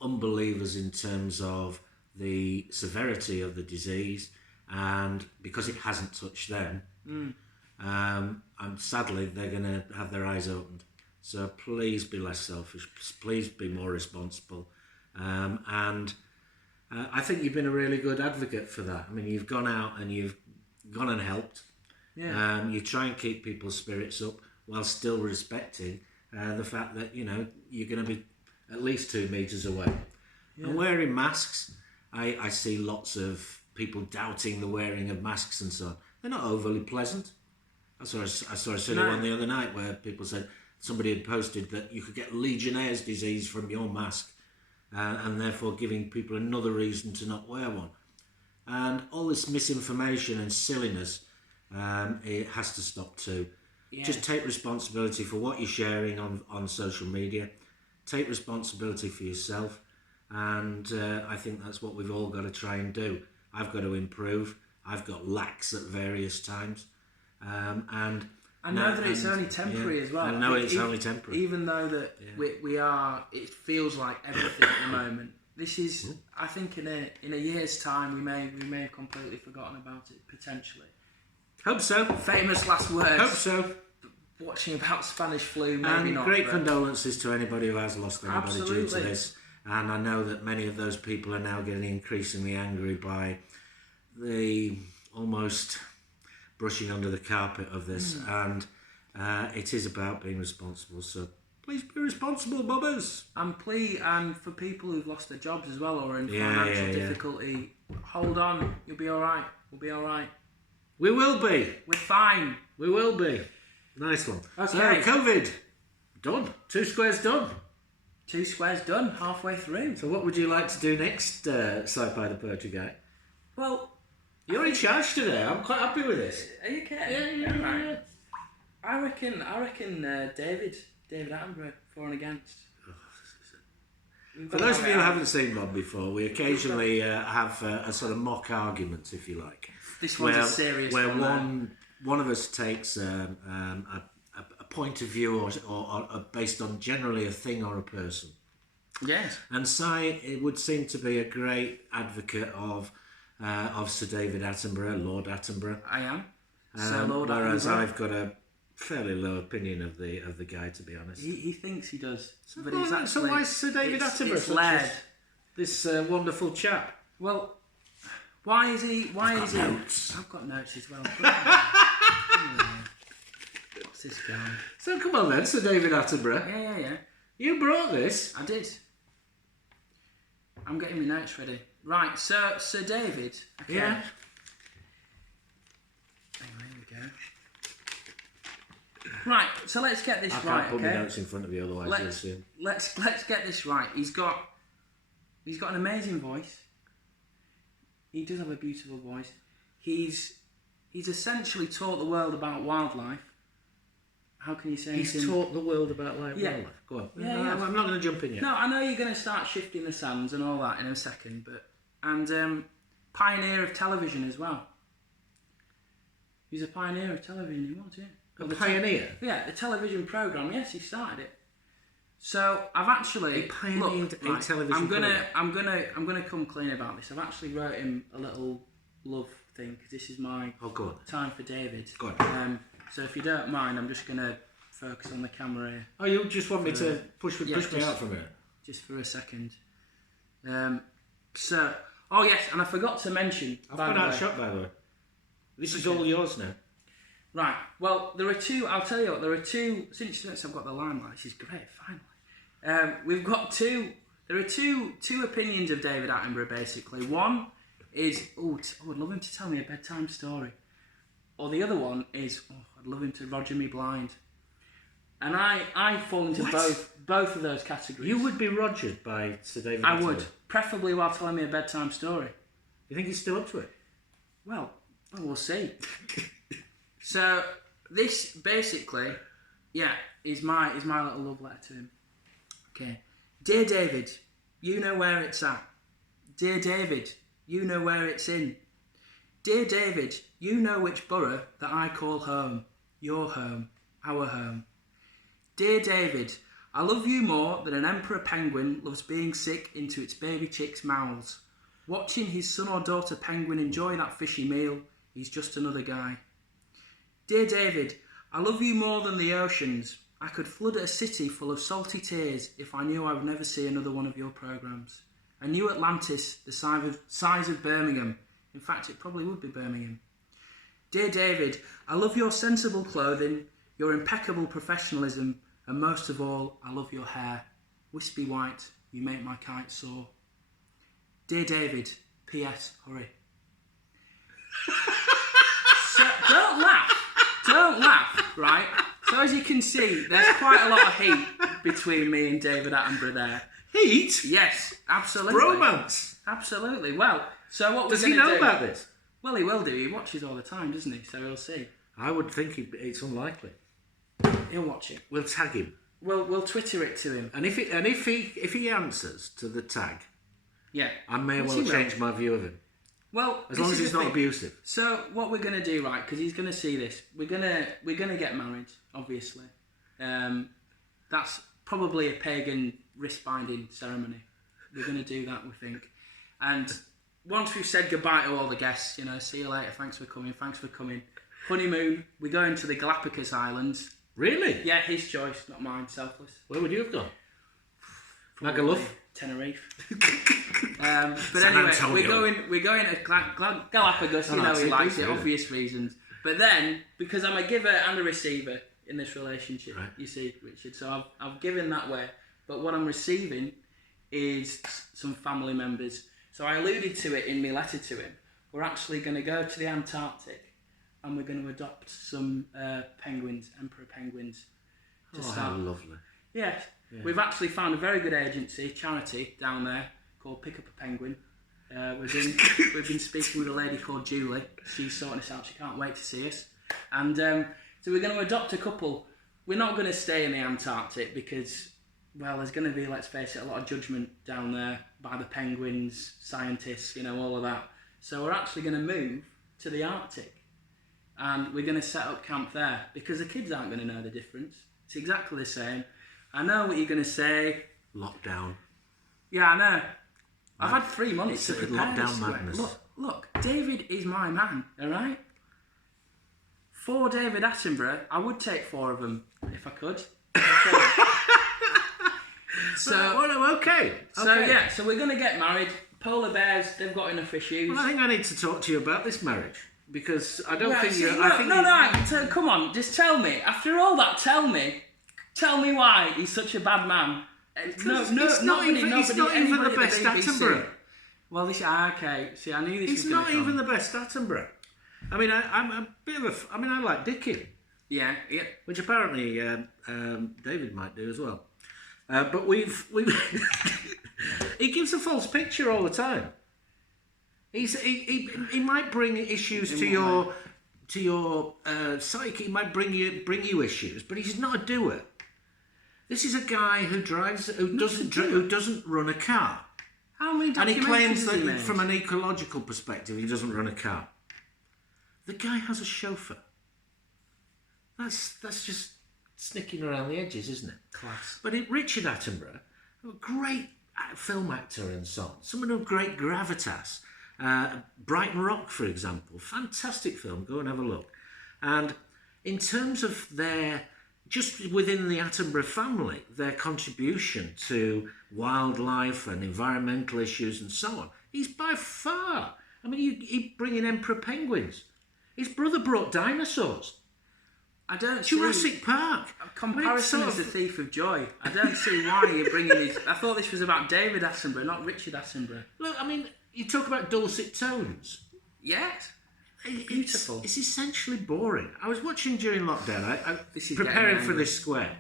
unbelievers in terms of the severity of the disease, and because it hasn't touched them, and sadly they're going to have their eyes opened. So please be less selfish. Please be more responsible. And I think you've been a really good advocate for that. I mean, you've gone out and you've gone and helped. Yeah. You try and keep people's spirits up while still respecting the fact that, you're going to be at least 2 metres away. Yeah. And wearing masks, I see lots of people doubting the wearing of masks and so on. They're not overly pleasant. I saw a silly one the other night where people said somebody had posted that you could get Legionnaire's disease from your mask, and therefore giving people another reason to not wear one. And all this misinformation and silliness, it has to stop too. Yeah. Just take responsibility for what you're sharing on social media. Take responsibility for yourself. And I think that's what we've all got to try and do. I've got to improve. I've got lacks at various times. And I know that it's only temporary as well. I know it's only temporary. Even though that we are, it feels like everything at the moment. This is, I think, in a year's time, we may have completely forgotten about it potentially. Hope so. Famous last words. Hope so. Watching about Spanish flu, maybe and not. Great condolences to anybody who has lost anybody Absolutely. due to this. And I know that many of those people are now getting increasingly angry by the almost brushing under the carpet of this. And it is about being responsible. So please be responsible, bobbers. And for people who've lost their jobs as well or in financial difficulty, hold on. You'll be all right. We'll be all right. We will be. We're fine. We will be. Nice one. Okay. So, COVID. Done. 2 squares done. 2 squares done, halfway through. So what would you like to do next, Sci-Fi the Poetry Guy? Well, you're in charge today. I'm quite happy with this. Are you kidding? Yeah. Right. I reckon David Attenborough, for and against. For those of you who haven't seen Bob before, we occasionally have a sort of mock argument, if you like. This one's a serious where one. One of us takes a point of view or based on generally a thing or a person. Yes. And it would seem to be a great advocate of Sir David Attenborough, Lord Attenborough. I am. Sir Lord whereas Attenborough. I've got a fairly low opinion of the guy, to be honest. He thinks he does. So, but he's actually, so why is Sir David Attenborough it's led. This wonderful chap? Well, why is he? Notes. I've got notes as well. What's this guy? So come on then, Sir David Attenborough. Yeah. You brought this. I did. I'm getting my notes ready. Right, Sir David. Okay. Yeah. Hang on, here we go. Right, so let's get this I right. can't put my notes in front of you, otherwise you'll see him. Let's get this right. He's got an amazing voice. He does have a beautiful voice. He's essentially taught the world about wildlife. How can you say he's taught the world about wildlife? Go on. Yeah, I'm not going to jump in yet. No, I know you're going to start shifting the sands and all that in a second, and pioneer of television as well. He's a pioneer of television. He was, yeah. A pioneer? Yeah, the television programme. Yes, he started it. So I've actually pioneered a television programme. I'm gonna come clean about this. I've actually wrote him a little love thing because this is my time for David. Go on. So if you don't mind, I'm just gonna focus on the camera here. Oh, you just want me to push me out from here? Just for a second. So, oh yes, and I forgot to mention. I've gone out shot, by the way. This is all yours now. Right. Well, there are two. I'll tell you what. There are two. Since I've got the limelight, this is great. Finally, we've got two. There are two opinions of David Attenborough. Basically, one is I would love him to tell me a bedtime story, or the other one is I'd love him to Roger me blind. And I fall into both of those categories. You would be rogered by Sir David Attenborough? I would, preferably while telling me a bedtime story. You think he's still up to it? Well, we'll see. So this basically, is my little love letter to him. Okay, dear David, you know where it's at. Dear David, you know where it's in. Dear David, you know which borough that I call home. Your home, our home. Dear David, I love you more than an emperor penguin loves being sick into its baby chicks' mouths. Watching his son or daughter penguin enjoy that fishy meal, he's just another guy. Dear David, I love you more than the oceans. I could flood a city full of salty tears if I knew I would never see another one of your programmes. A new Atlantis, the size of Birmingham. In fact, it probably would be Birmingham. Dear David, I love your sensible clothing, your impeccable professionalism, and most of all, I love your hair. Wispy white, you make my kite soar. Dear David, P.S. Hurry. So, don't laugh, right? So as you can see, there's quite a lot of heat between me and David Attenborough there. Heat? Yes, absolutely. Romance. Absolutely. Well, so what Does we're he going to know do... about this? Well, he will do. He watches all the time, doesn't he? So we'll see. I would think it's unlikely. He'll watch it. We'll tag him. We'll Twitter it to him. And if he answers to the tag, Yeah. I may Which well he will. change my view of him. Well, As long as he's not abusive. So what we're going to do, right, because he's going to see this, we're gonna get married, obviously. That's probably a pagan wrist-binding ceremony. We're going to do that, we think. And once we've said goodbye to all the guests, see you later, thanks for coming. Honeymoon, we're going to the Galapagos Islands. Really? Yeah, his choice, not mine, selfless. Where would you have gone? Probably Magaluf? Tenerife. But San anyway, Antonio. we're going to Galapagos. Oh, You know no, he likes it, really. obvious reasons. But then, because I'm a giver and a receiver in this relationship, Right. you see, Richard. So I've given that way. But what I'm receiving is some family members. So I alluded to it in my letter to him. We're actually going to go to the Antarctic and we're going to adopt some penguins, emperor penguins. To How start. lovely. Yes. Yeah. We've actually found a very good agency, charity, down there called Pick Up a Penguin. We've been speaking with a lady called Julie. She's sorting us out. She can't wait to see us. And so we're going to adopt a couple. We're not going to stay in the Antarctic because, well, there's going to be, let's face it, a lot of judgment down there by the penguins, scientists, all of that. So we're actually going to move to the Arctic. And we're going to set up camp there because the kids aren't going to know the difference. It's exactly the same. I know what you're going to say. Lockdown. Yeah, I know. I've had 3 months to It's prepare lockdown this. madness. Look, David is my man, alright? For David Attenborough, I would take 4 of them if I could. Okay. So we're going to get married. Polar bears, they've got enough issues. Well, I think I need to talk to you about this marriage because I don't think see, you. No, come on, just tell me. After all that, tell me why he's such a bad man. He's not even the best Attenborough. Well, okay. See, I knew this. He's not even the best Attenborough. I mean, I'm a bit of a. I mean, I like Dickie. Yeah. Which apparently David might do as well. But we've he gives a false picture all the time. He might bring issues to your psyche. He might bring you issues, but he's not a doer. This is a guy who doesn't run a car. How many documentaries And he claims has he that made? from an ecological perspective, he doesn't run a car. The guy has a chauffeur. That's just snicking around the edges, isn't it? Class. But Richard Attenborough, a great film actor and so on, someone of great gravitas. Brighton Rock, for example, fantastic film. Go and have a look. And in terms of just within the Attenborough family, their contribution to wildlife and environmental issues and so on, he's by far. I mean, he bring in emperor penguins. His brother brought dinosaurs. I don't Jurassic see... Park. Comparison is the thief of joy. I don't see why you're bringing these... I thought this was about David Attenborough, not Richard Attenborough. Look, I mean, you talk about dulcet tones. Yes. Beautiful. It's essentially boring. I was watching during lockdown. I This is preparing getting for angry. this square,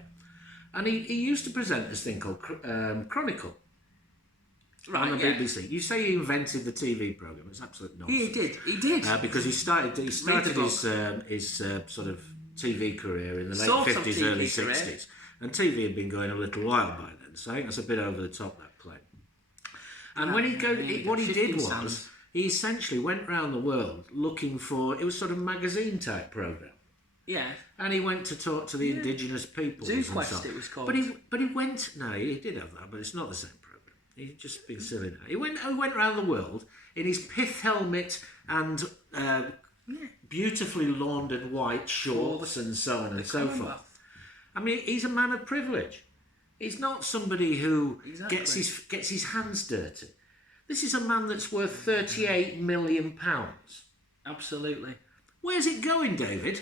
and he used to present this thing called Chronicle on the BBC. You say he invented the TV program? It's absolute nonsense. He did. Because he started Read the his sort of TV career in the late Sort of 50s, TV early career. 60s, and TV had been going a little while by then. So I think that's a bit over the top, that claim. And what he did was, he essentially went around the world looking for, it was sort of magazine type program. Yeah. And he went to talk to the indigenous peoples. Zoo and so Quest on. it was called. But he went, no, he did have that, but it's not the same program. He's just being silly now. He went around the world in his pith helmet and beautifully laundered white shorts and so on and so forth. I mean, he's a man of privilege. He's not somebody who Exactly. gets his hands dirty. This is a man that's worth £38 million. Absolutely. Where's it going, David?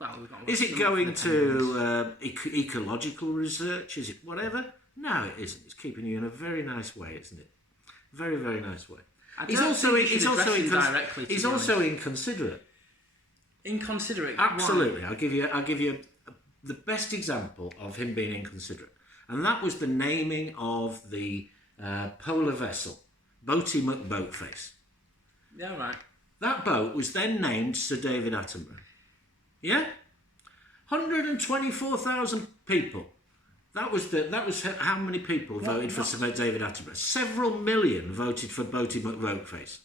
Well, we've got Is it going to ecological research? Is it whatever? No, it isn't. It's keeping you in a very nice way, isn't it? Very, very nice way. He's also inconsiderate. Inconsiderate. Absolutely. Why? I'll give you the best example of him being inconsiderate, and that was the naming of the polar vessel, Boaty McBoatface. Yeah, right. That boat was then named Sir David Attenborough. Yeah, 124,000 people. That was how many people voted for Sir David Attenborough. Several million voted for Boaty McBoatface.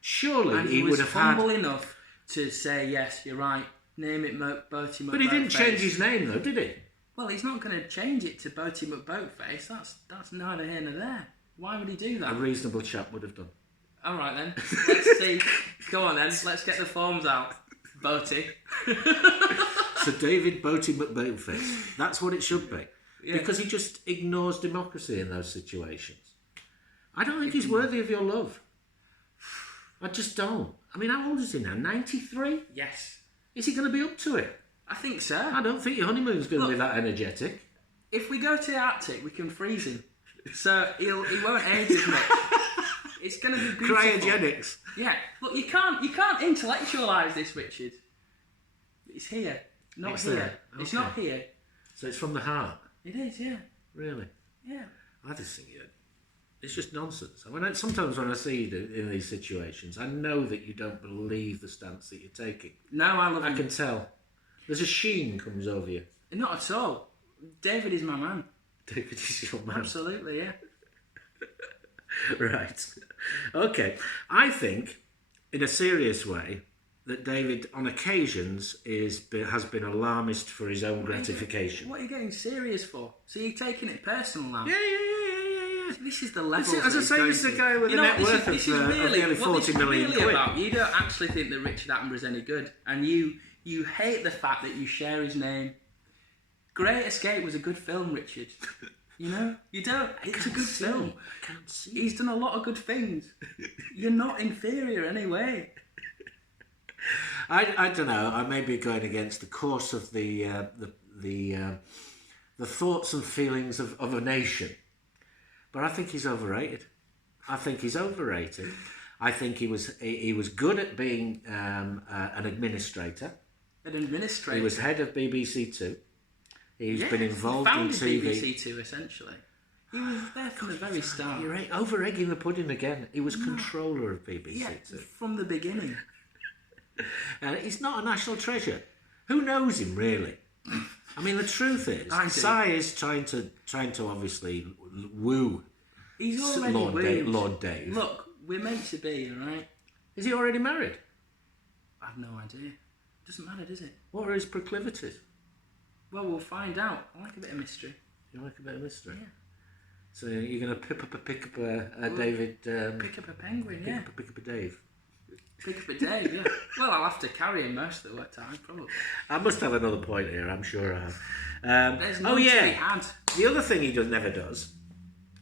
Surely And he would have humble had. enough to say, yes, you're right, name it Boaty McBoatface. But he didn't change his name though, did he? Well, he's not going to change it to Boaty McBoatface. That's neither here nor there. Why would he do that? A reasonable chap would have done. All right then. Let's see. Go on then. Let's get the forms out. Boaty. Sir David Boaty McBoatface. That's what it should be. Yeah. Because he just ignores democracy in those situations. I don't think he's worthy of your love. I just don't. I mean, how old is he now? 93? Yes. Is he going to be up to it? I think so. I don't think your honeymoon's going to be that energetic. If we go to the Arctic, we can freeze him. So he won't age as much. It's going to be beautiful. Cryogenics. Yeah. Look, you can't intellectualise this, Richard. It's here, not It's here. there. It's Okay. not here. So it's from the heart. It is, yeah. Really? Yeah. I just think it's just nonsense. I mean, sometimes when I see you in these situations, I know that you don't believe the stance that you're taking. No, I love I him. can tell. There's a sheen comes over you. Not at all. David is my man. David is your man. Absolutely, yeah. Right. Okay. I think, in a serious way, that David, on occasions, has been alarmist for his own gratification. What are you getting serious for? So you're taking it personal now? Yeah. This is the level. As I say, this is a guy with a net worth of nearly 40 million quid. About. You don't actually think that Richard Attenborough's any good, and you hate the fact that you share his name. Great Escape was a good film, Richard. You know, you don't. It's a good film. I can't see. He's done a lot of good things. You're not inferior anyway. I don't know. I may be going against the course of the thoughts and feelings of a nation, but I think he's overrated. I think he was good at being an administrator. An administrator. He was head of BBC Two. He's been involved he in founded TV. BBC Two essentially. He was there from the very start. You're over-egging the pudding again. He was controller of BBC Two. From the beginning. He's not a national treasure. Who knows him really? I mean, the truth is, Si is trying to obviously woo. He's already Lord Dave. Look, we're meant to be, alright? Is he already married? I have no idea. Doesn't matter, does it? What are his proclivities? Well, we'll find out. I like a bit of mystery. You like a bit of mystery? Yeah. So you're going to pick up a David... Pick up a penguin, yeah. Pick up a Dave. Pick up a Dave, yeah. Well, I'll have to carry him most of the time, probably. I must have another point here, I'm sure I have. There's none to be had. The other thing he never does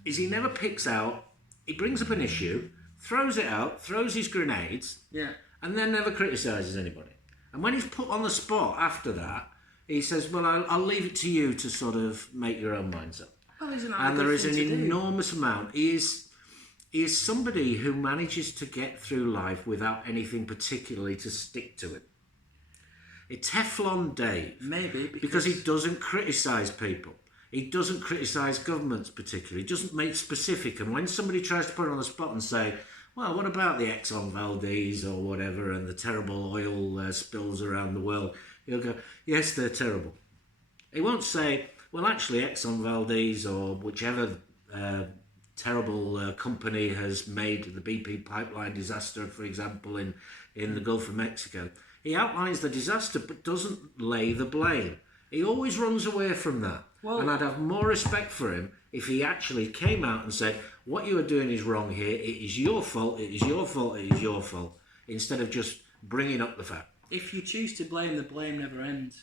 is he never picks out, he brings up an issue, throws it out, throws his grenades, Yeah. and then never criticises anybody. And when he's put on the spot after that, he says, well, I'll leave it to you to sort of make your own minds up. Well, isn't that And a good there is thing an to do? enormous amount. He is somebody who manages to get through life without anything particularly to stick to him. It's Teflon Dave. Maybe. Because he doesn't criticise people. He doesn't criticise governments particularly. He doesn't make specific. And when somebody tries to put it on the spot and say, well, what about the Exxon Valdez or whatever and the terrible oil spills around the world? He'll go, yes, they're terrible. He won't say, well, actually, Exxon Valdez or whichever terrible company has made the BP pipeline disaster, for example, in the Gulf of Mexico. He outlines the disaster but doesn't lay the blame. He always runs away from that. Well, and I'd have more respect for him if he actually came out and said, what you are doing is wrong here, it is your fault, it is your fault, it is your fault, instead of just bringing up the fact. if you choose to blame, the blame never ends.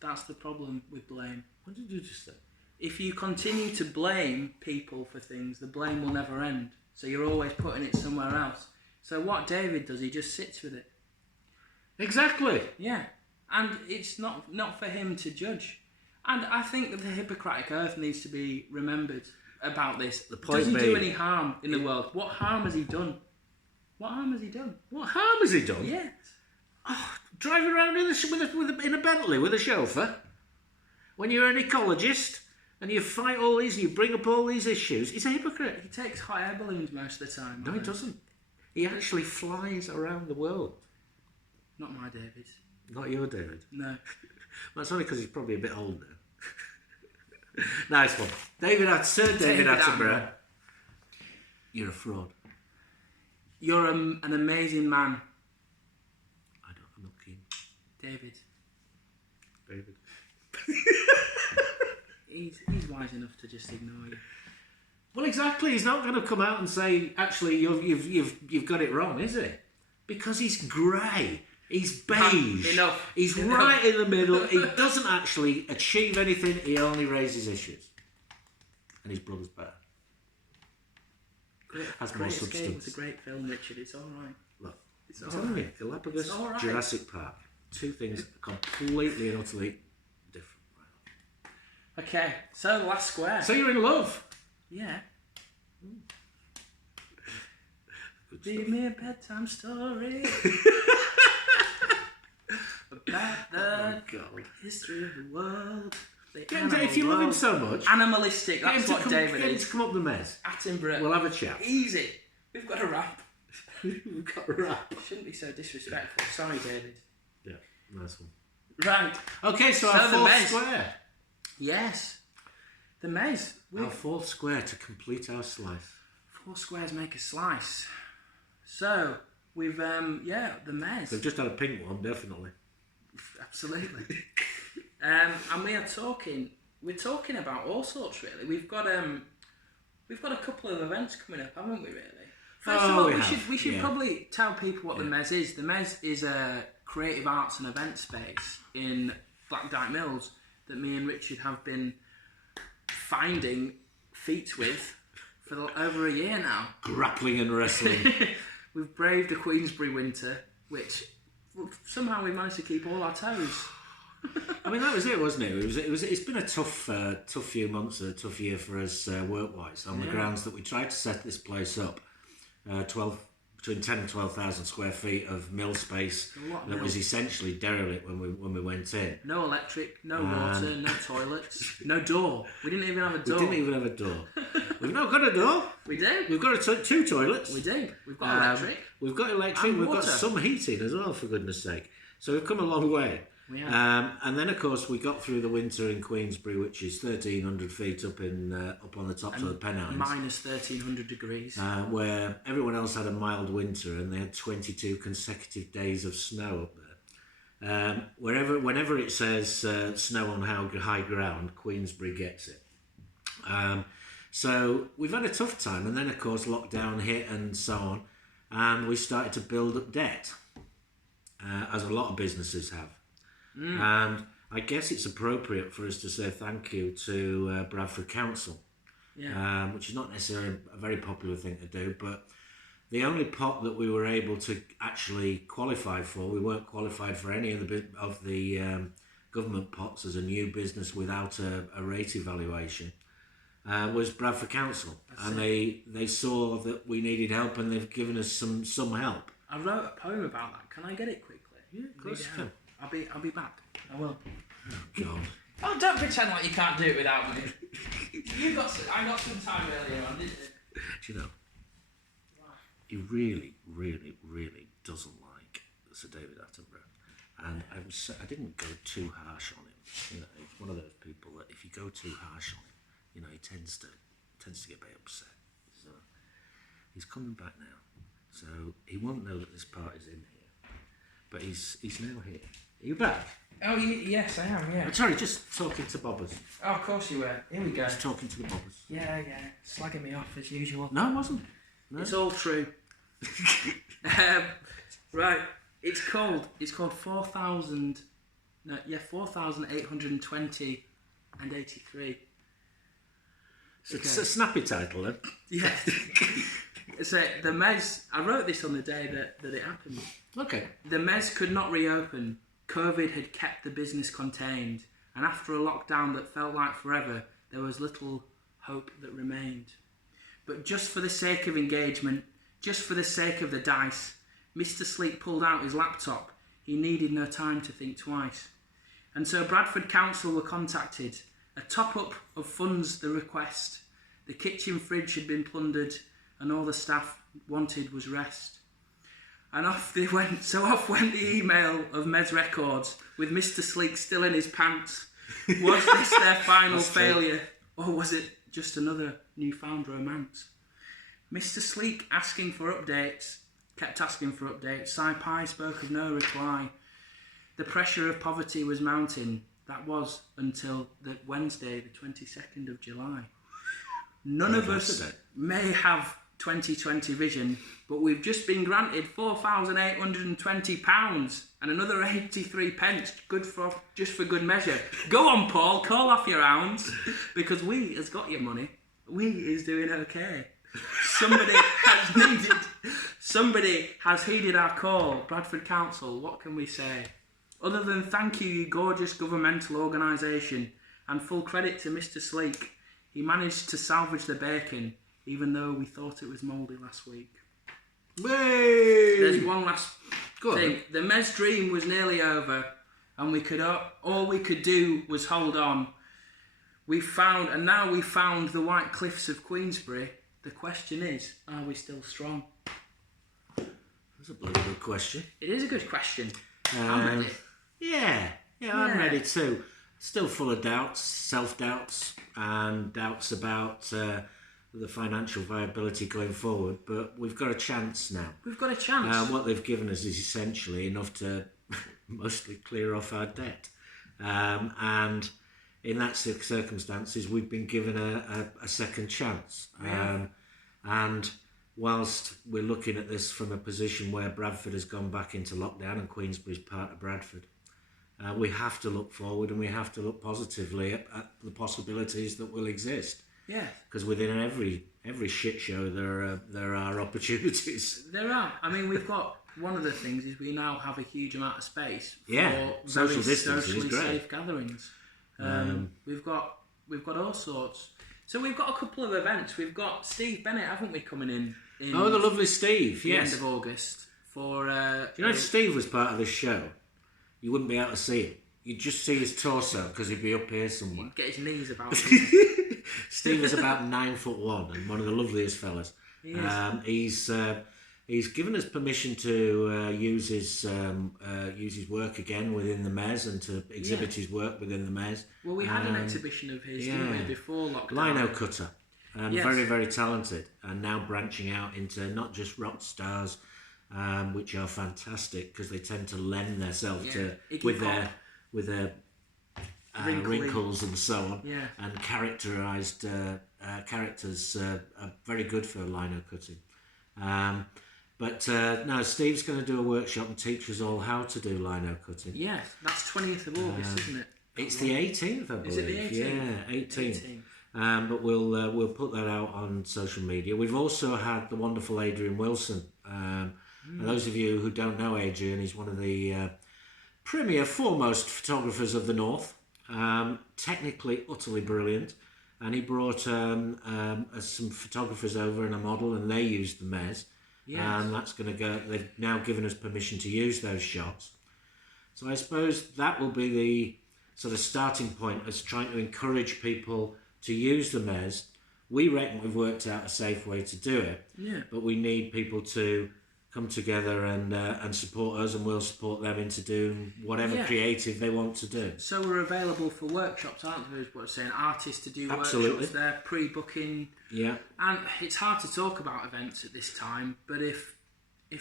That's the problem with blame. What did you just say? If you continue to blame people for things, the blame will never end. So you're always putting it somewhere else. So what David does, he just sits with it. Exactly. Yeah. And it's not for him to judge. And I think that the Hippocratic Oath needs to be remembered about this. The point does he do being, any harm in the world? What harm has he done? What harm has he done? What harm has he done? Yes. Oh, driving around in a Bentley with a chauffeur when you're an ecologist and you fight all these and you bring up all these issues. He's a hypocrite. He takes hot air balloons most of the time. No, he doesn't. He actually flies around the world. Not my David. Not your David. No. Well, that's only because he's probably a bit old now. Nice one. Sir David Attenborough. You're a fraud. You're an amazing man. I'm not keen. David. David. He's wise enough to just ignore you. Well, exactly. He's not going to come out and say, actually, you've got it wrong, is he? Because he's grey. He's beige. Enough. He's right in the middle. He doesn't actually achieve anything. He only raises issues. And his brother's better. Has more substance. It's a great film, Richard. It's all right. Look, It's I'm all telling right. you, Galapagos, It's all right. Jurassic Park. Two things completely and utterly different. Okay, so the last square. So you're in love. Yeah. Good Read stuff. me a bedtime story about the history of the world. If you love him so much, Animalistic, that's what David get him is. to come up the mez. Attenborough. We'll have a chat. Easy. We've got a rap. We've got a wrap. Shouldn't be so disrespectful. Sorry, David. Yeah, nice one. Right. Okay, so So our the fourth mez. square. Yes. The mez. Our fourth square to complete our slice. 4 squares make a slice. So, we've, the mez. We've just had a pink one, definitely. Absolutely. And we're talking about all sorts, really. We've got a couple of events coming up, haven't we, really? First of all, we should probably tell people what the Mez is. The Mez is a creative arts and event space in Black Dyke Mills that me and Richard have been finding feats with for over a year now. Grappling and wrestling. We've braved a Queensbury winter, which somehow we managed to keep all our toes. I mean, that was it, wasn't it? It's been a tough few months, a tough year for us work-wise, on the grounds that we tried to set this place up. Between 10 and 12,000 square feet of mill space that was essentially derelict when we went in. No electric, no water, no toilets, no door. We didn't even have a door. We didn't even have a door. We've not got a door. We do. We've got two toilets. We do. We've got electric. We've got electric. And We've got water. some heating as well, for goodness sake. So we've come a long way. We have. And then, of course, we got through the winter in Queensbury, which is 1,300 feet up on the tops of the Pennines. Minus 1,300 degrees. Where everyone else had a mild winter and they had 22 consecutive days of snow up there. Whenever it says snow on high ground, Queensbury gets it. So we've had a tough time, and then of course lockdown hit and so on, and we started to build up debt, as a lot of businesses have. And I guess it's appropriate for us to say thank you to Bradford Council. Yeah. Which is not necessarily a very popular thing to do, but the only pot that we were able to actually qualify for, we weren't qualified for any of the government pots as a new business without a rate evaluation, was Bradford Council. They saw that we needed help, and they've given us some help. I wrote a poem about that. Can I get it quickly? Yeah, of course you can. I'll be back. I will. Oh, God. Oh, don't pretend like you can't do it without me. I got some time earlier on, didn't you? Do you know, he really, really, really doesn't like Sir David Attenborough. And I didn't go too harsh on him. You know, he's one of those people that if you go too harsh on him, you know, he tends to get a bit upset. So he's coming back now. So he won't know that this part is in here. But he's now here. Are you back? Oh, yes, I am, yeah. I'm sorry, just talking to Bobbers. Oh, of course you were. Here we go. Just talking to the Bobbers. Yeah. Slagging me off as usual. No, it wasn't. No. It's all true. Right. It's called 4,000 No, yeah, 4,820 and 83. It's a snappy title, then. Yeah. So the Mez, I wrote this on the day that it happened. Okay. The Mez could not reopen. COVID had kept the business contained, and after a lockdown that felt like forever, there was little hope that remained. But just for the sake of engagement, just for the sake of the dice, Mr. Sleek pulled out his laptop. He needed no time to think twice. And so Bradford Council were contacted. A top-up of funds the request. The kitchen fridge had been plundered, and all the staff wanted was rest. And off they went. So off went the email of Mez Records, with Mr. Sleek still in his pants. Was this their final failure, or was it just another newfound romance? Mr. Sleek asking for updates, kept asking for updates. Sci-Pi spoke of no reply. The pressure of poverty was mounting. That was until the Wednesday, the 22nd of July. None of us may have 2020 vision, but we've just been granted £4,820 and another 83 pence, just for good measure. Go on, Paul, call off your hounds, because we has got your money. We is doing okay. Somebody has heeded our call. Bradford Council, what can we say? Other than thank you, you gorgeous governmental organisation, and full credit to Mr. Sleek. He managed to salvage the bacon, even though we thought it was mouldy last week. Hey! There's one last thing. The Mez dream was nearly over, and all we could do was hold on. Now we found the white cliffs of Queensbury. The question is, are we still strong? That's a bloody good question. It is a good question. I'm ready. Yeah, I'm ready too. Still full of doubts, self-doubts, and doubts about the financial viability going forward, but we've got a chance now. We've got a chance. What they've given us is essentially enough to mostly clear off our debt. And in that circumstances, we've been given a second chance. And whilst we're looking at this from a position where Bradford has gone back into lockdown and Queensbury's part of Bradford, we have to look forward and we have to look positively at the possibilities that will exist. Yeah. Because within every shit show there are opportunities. There are. I mean, we've got one of the things is we now have a huge amount of space for social very distancing socially is great. safe gatherings. We've got all sorts. So we've got a couple of events. We've got Steve Bennett, haven't we, coming in? Oh, the lovely Steve! The Yes. end of August for. Do you know if Steve was part of this show, you wouldn't be able to see him. You'd just see his torso because he'd be up here somewhere. Get his knees about. Steve is about 9'1" and one of the loveliest fellas. He's given us permission to use his work again within the Mez and to exhibit his work within the Mez. Well, we had an exhibition of his, didn't we, before lockdown? Lino cutter, very, very talented, and now branching out into not just rock stars, which are fantastic because they tend to lend themselves to with their wrinkles and so on, and characterised characters are very good for lino cutting. But no, Steve's going to do a workshop and teach us all how to do lino cutting. Yeah, that's 20th of August, isn't it? It's the 18th, I believe. Is it the 18th? Yeah, 18th. But we'll put that out on social media. We've also had the wonderful Adrian Wilson. And those of you who don't know Adrian, he's one of the premier, foremost photographers of the North. Technically, utterly brilliant. And he brought some photographers over and a model, and they used the Mez. Yes. And that's going to go. They've now given us permission to use those shots. So I suppose that will be the sort of starting point as trying to encourage people to use the Mez. We reckon we've worked out a safe way to do it. Yeah. But we need people to come together and support us, and we'll support them into doing whatever creative they want to do. So we're available for workshops, aren't we? What I'm saying, artists to do workshops there, pre-booking. Yeah. And it's hard to talk about events at this time, but if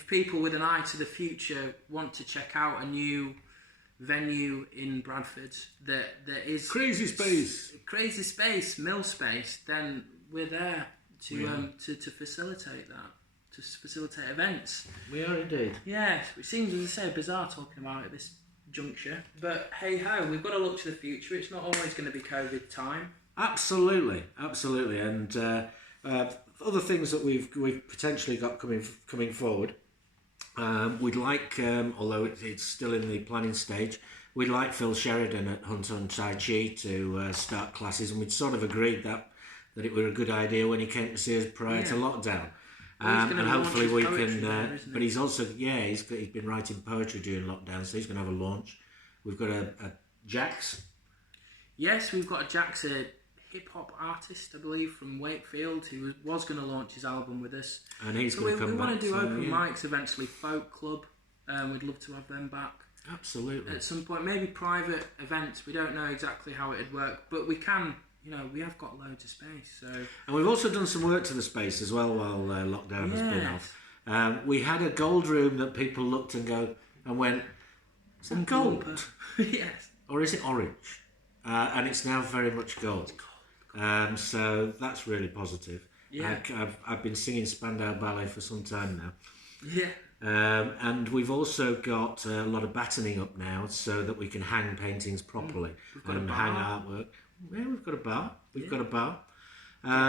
people with an eye to the future want to check out a new venue in Bradford that is crazy space, mill space, then we're there to facilitate that. To facilitate events. We are indeed. Yes, it seems, as I say, bizarre talking about it this juncture. But hey ho, we've got to look to the future. It's not always going to be COVID time. Absolutely, and other things that we've potentially got coming forward. We'd like, although it's still in the planning stage, we'd like Phil Sheridan at Hunt on Tai Chi to start classes, and we'd sort of agreed that it were a good idea when he came to see us prior to lockdown. And hopefully we can. But he's also he's been writing poetry during lockdown, so he's going to have a launch. We've got a Jax. Yes, we've got a Jax, a hip hop artist, I believe, from Wakefield, who was going to launch his album with us. And he's going to come back. We want to do open mics eventually, folk club. We'd love to have them back. Absolutely. At some point, maybe private events. We don't know exactly how it'd work, but we can. We have got loads of space. So. And we've also done some work to the space as well while lockdown has been off. We had a gold room that people looked and went, is that gold? Yes. Or is it orange? And it's now very much gold. So that's really positive. Yeah. I've been singing Spandau Ballet for some time now. Yeah. And we've also got a lot of battening up now so that we can hang paintings properly and hang artwork. Yeah, we've got a bar. We've got a bar.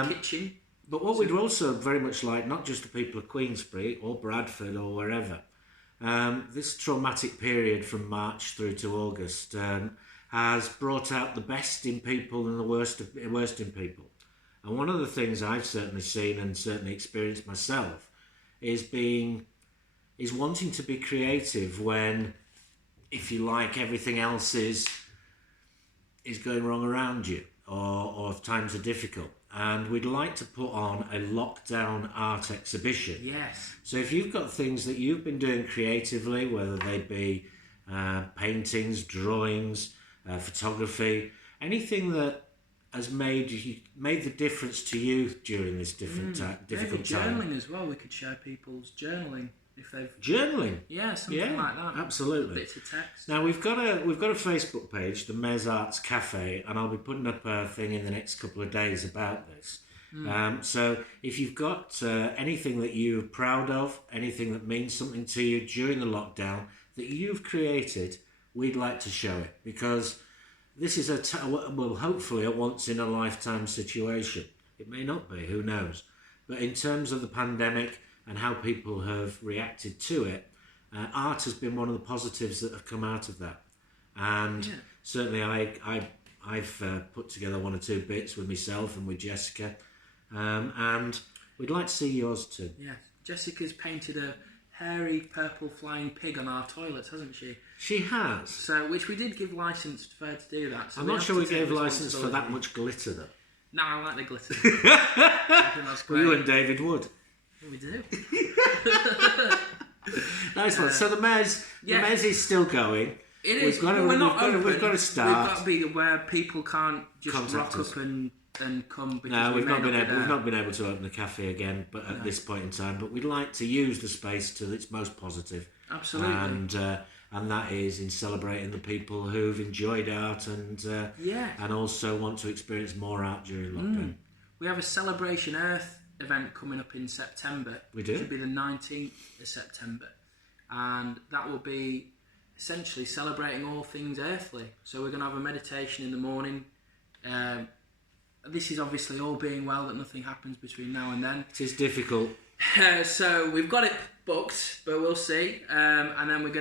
Kitchen. But what we'd also very much like, not just the people of Queensbury or Bradford or wherever, this traumatic period from March through to August has brought out the best in people and the worst in people. And one of the things I've certainly seen and certainly experienced myself is wanting to be creative when, if you like, everything else is going wrong around you, or if times are difficult. And we'd like to put on a lockdown art exhibition. Yes. So if you've got things that you've been doing creatively, whether they be paintings, drawings, photography, anything that has made the difference to you during this difficult time. Journaling as well. We could share people's journaling. If they've journaling, something like that, absolutely. Bits of text. Now we've got a Facebook page, the Mez Arts Cafe, and I'll be putting up a thing in the next couple of days about this. So if you've got anything that you're proud of, anything that means something to you during the lockdown that you've created, we'd like to show it, because this is hopefully a once in a lifetime situation. It may not be, who knows? But in terms of the pandemic and how people have reacted to it, art has been one of the positives that have come out of that. And certainly I've put together one or two bits with myself and with Jessica, and we'd like to see yours too. Yeah, Jessica's painted a hairy purple flying pig on our toilets, hasn't she? She has. So, which we did give licence for her to do that. So I'm not sure we gave licence for that much glitter though. No, I like the glitter. I think that's great. You and David would. We do. Nice one. So the Mez is still going. It is. We've got to start. We've got to be where people can't just rock up and come. No, we've not been able to open the cafe again, but at this point in time. But we'd like to use the space to its most positive. Absolutely. And that is in celebrating the people who've enjoyed art and also want to experience more art during lockdown. We have a Celebration Earth event coming up in September. We do. It should be the 19th of September, and that will be essentially celebrating all things earthly. So we're going to have a meditation in the morning. This is obviously all being well, that nothing happens between now and then. It is difficult. So we've got it booked, but we'll see. And then we've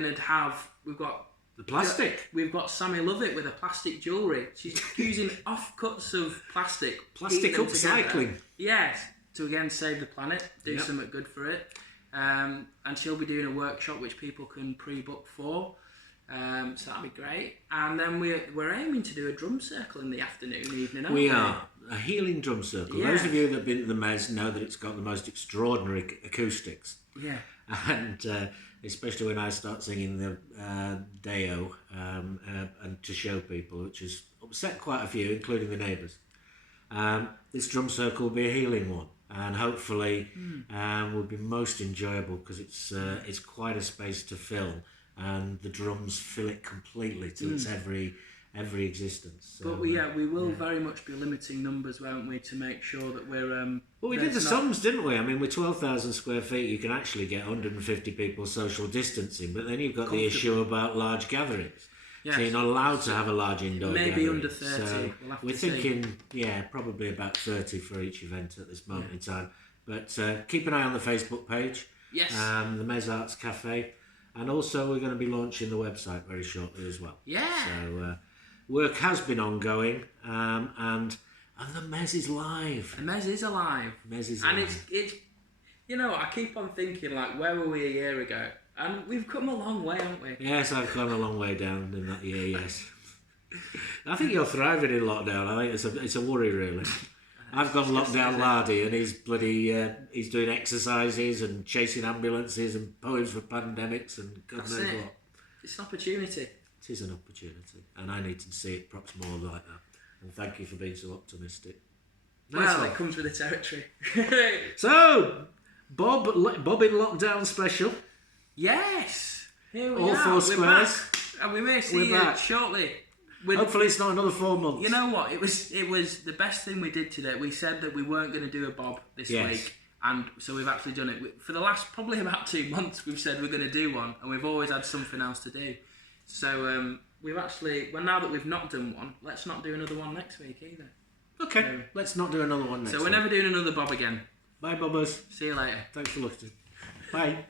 got the plastic. We've got Sammy Lovett with a plastic jewellery. She's using offcuts of plastic upcycling. Together. Yes, to again save the planet, do something good for it. And she'll be doing a workshop which people can pre-book for. So that'll be great. And then we're aiming to do a drum circle in the evening. We are. A healing drum circle. Yeah. Those of you that have been to the Mez know that it's got the most extraordinary acoustics. Yeah. And especially when I start singing the Deo and to show people, which has upset quite a few, including the neighbours. This drum circle will be a healing one, and hopefully will be most enjoyable, because it's quite a space to fill, and the drums fill it completely to its every existence. So, but we will very much be limiting numbers, won't we, to make sure that we're... well, we did the sums, didn't we? I mean, with 12,000 square feet, you can actually get 150 people social distancing, but then you've got the issue about large gatherings. Yes. So you're not allowed to have a large indoor Maybe gathering. under 30. So We'll have we're to see. thinking, probably about 30 for each event at this moment in time. But keep an eye on the Facebook page. Yes. The Mez Arts Cafe. And also we're going to be launching the website very shortly as well. Yeah. So work has been ongoing, and the Mez is live. The Mez is alive. Mez is and live. it's you know, I keep on thinking, like, where were we a year ago? And we've come a long way, haven't we? Yes, I've gone a long way down in that year, yes. I think you're thriving in lockdown. I think it's a worry, really. I've gone lockdown lardy, and he's he's doing exercises and chasing ambulances and poems for pandemics and God knows what. It's an opportunity. It is an opportunity, and I need to see it perhaps more like that. And thank you for being so optimistic. Well, it comes with the territory. So, Bob in lockdown special. Yes, here we All are. 4 We're squares. back. And we may see We're you back. shortly. Hopefully it's not another 4 months. You know what? It was the best thing we did today. We said that we weren't going to do a Bob this week, and so we've actually done it. For the last probably about 2 months, we've said we're going to do one, and we've always had something else to do. So we've actually, now that we've not done one, let's not do another one next week either. Okay, let's not do another one next week. So we're never doing another Bob again. Bye, Bobbers. See you later. Thanks for listening. Bye.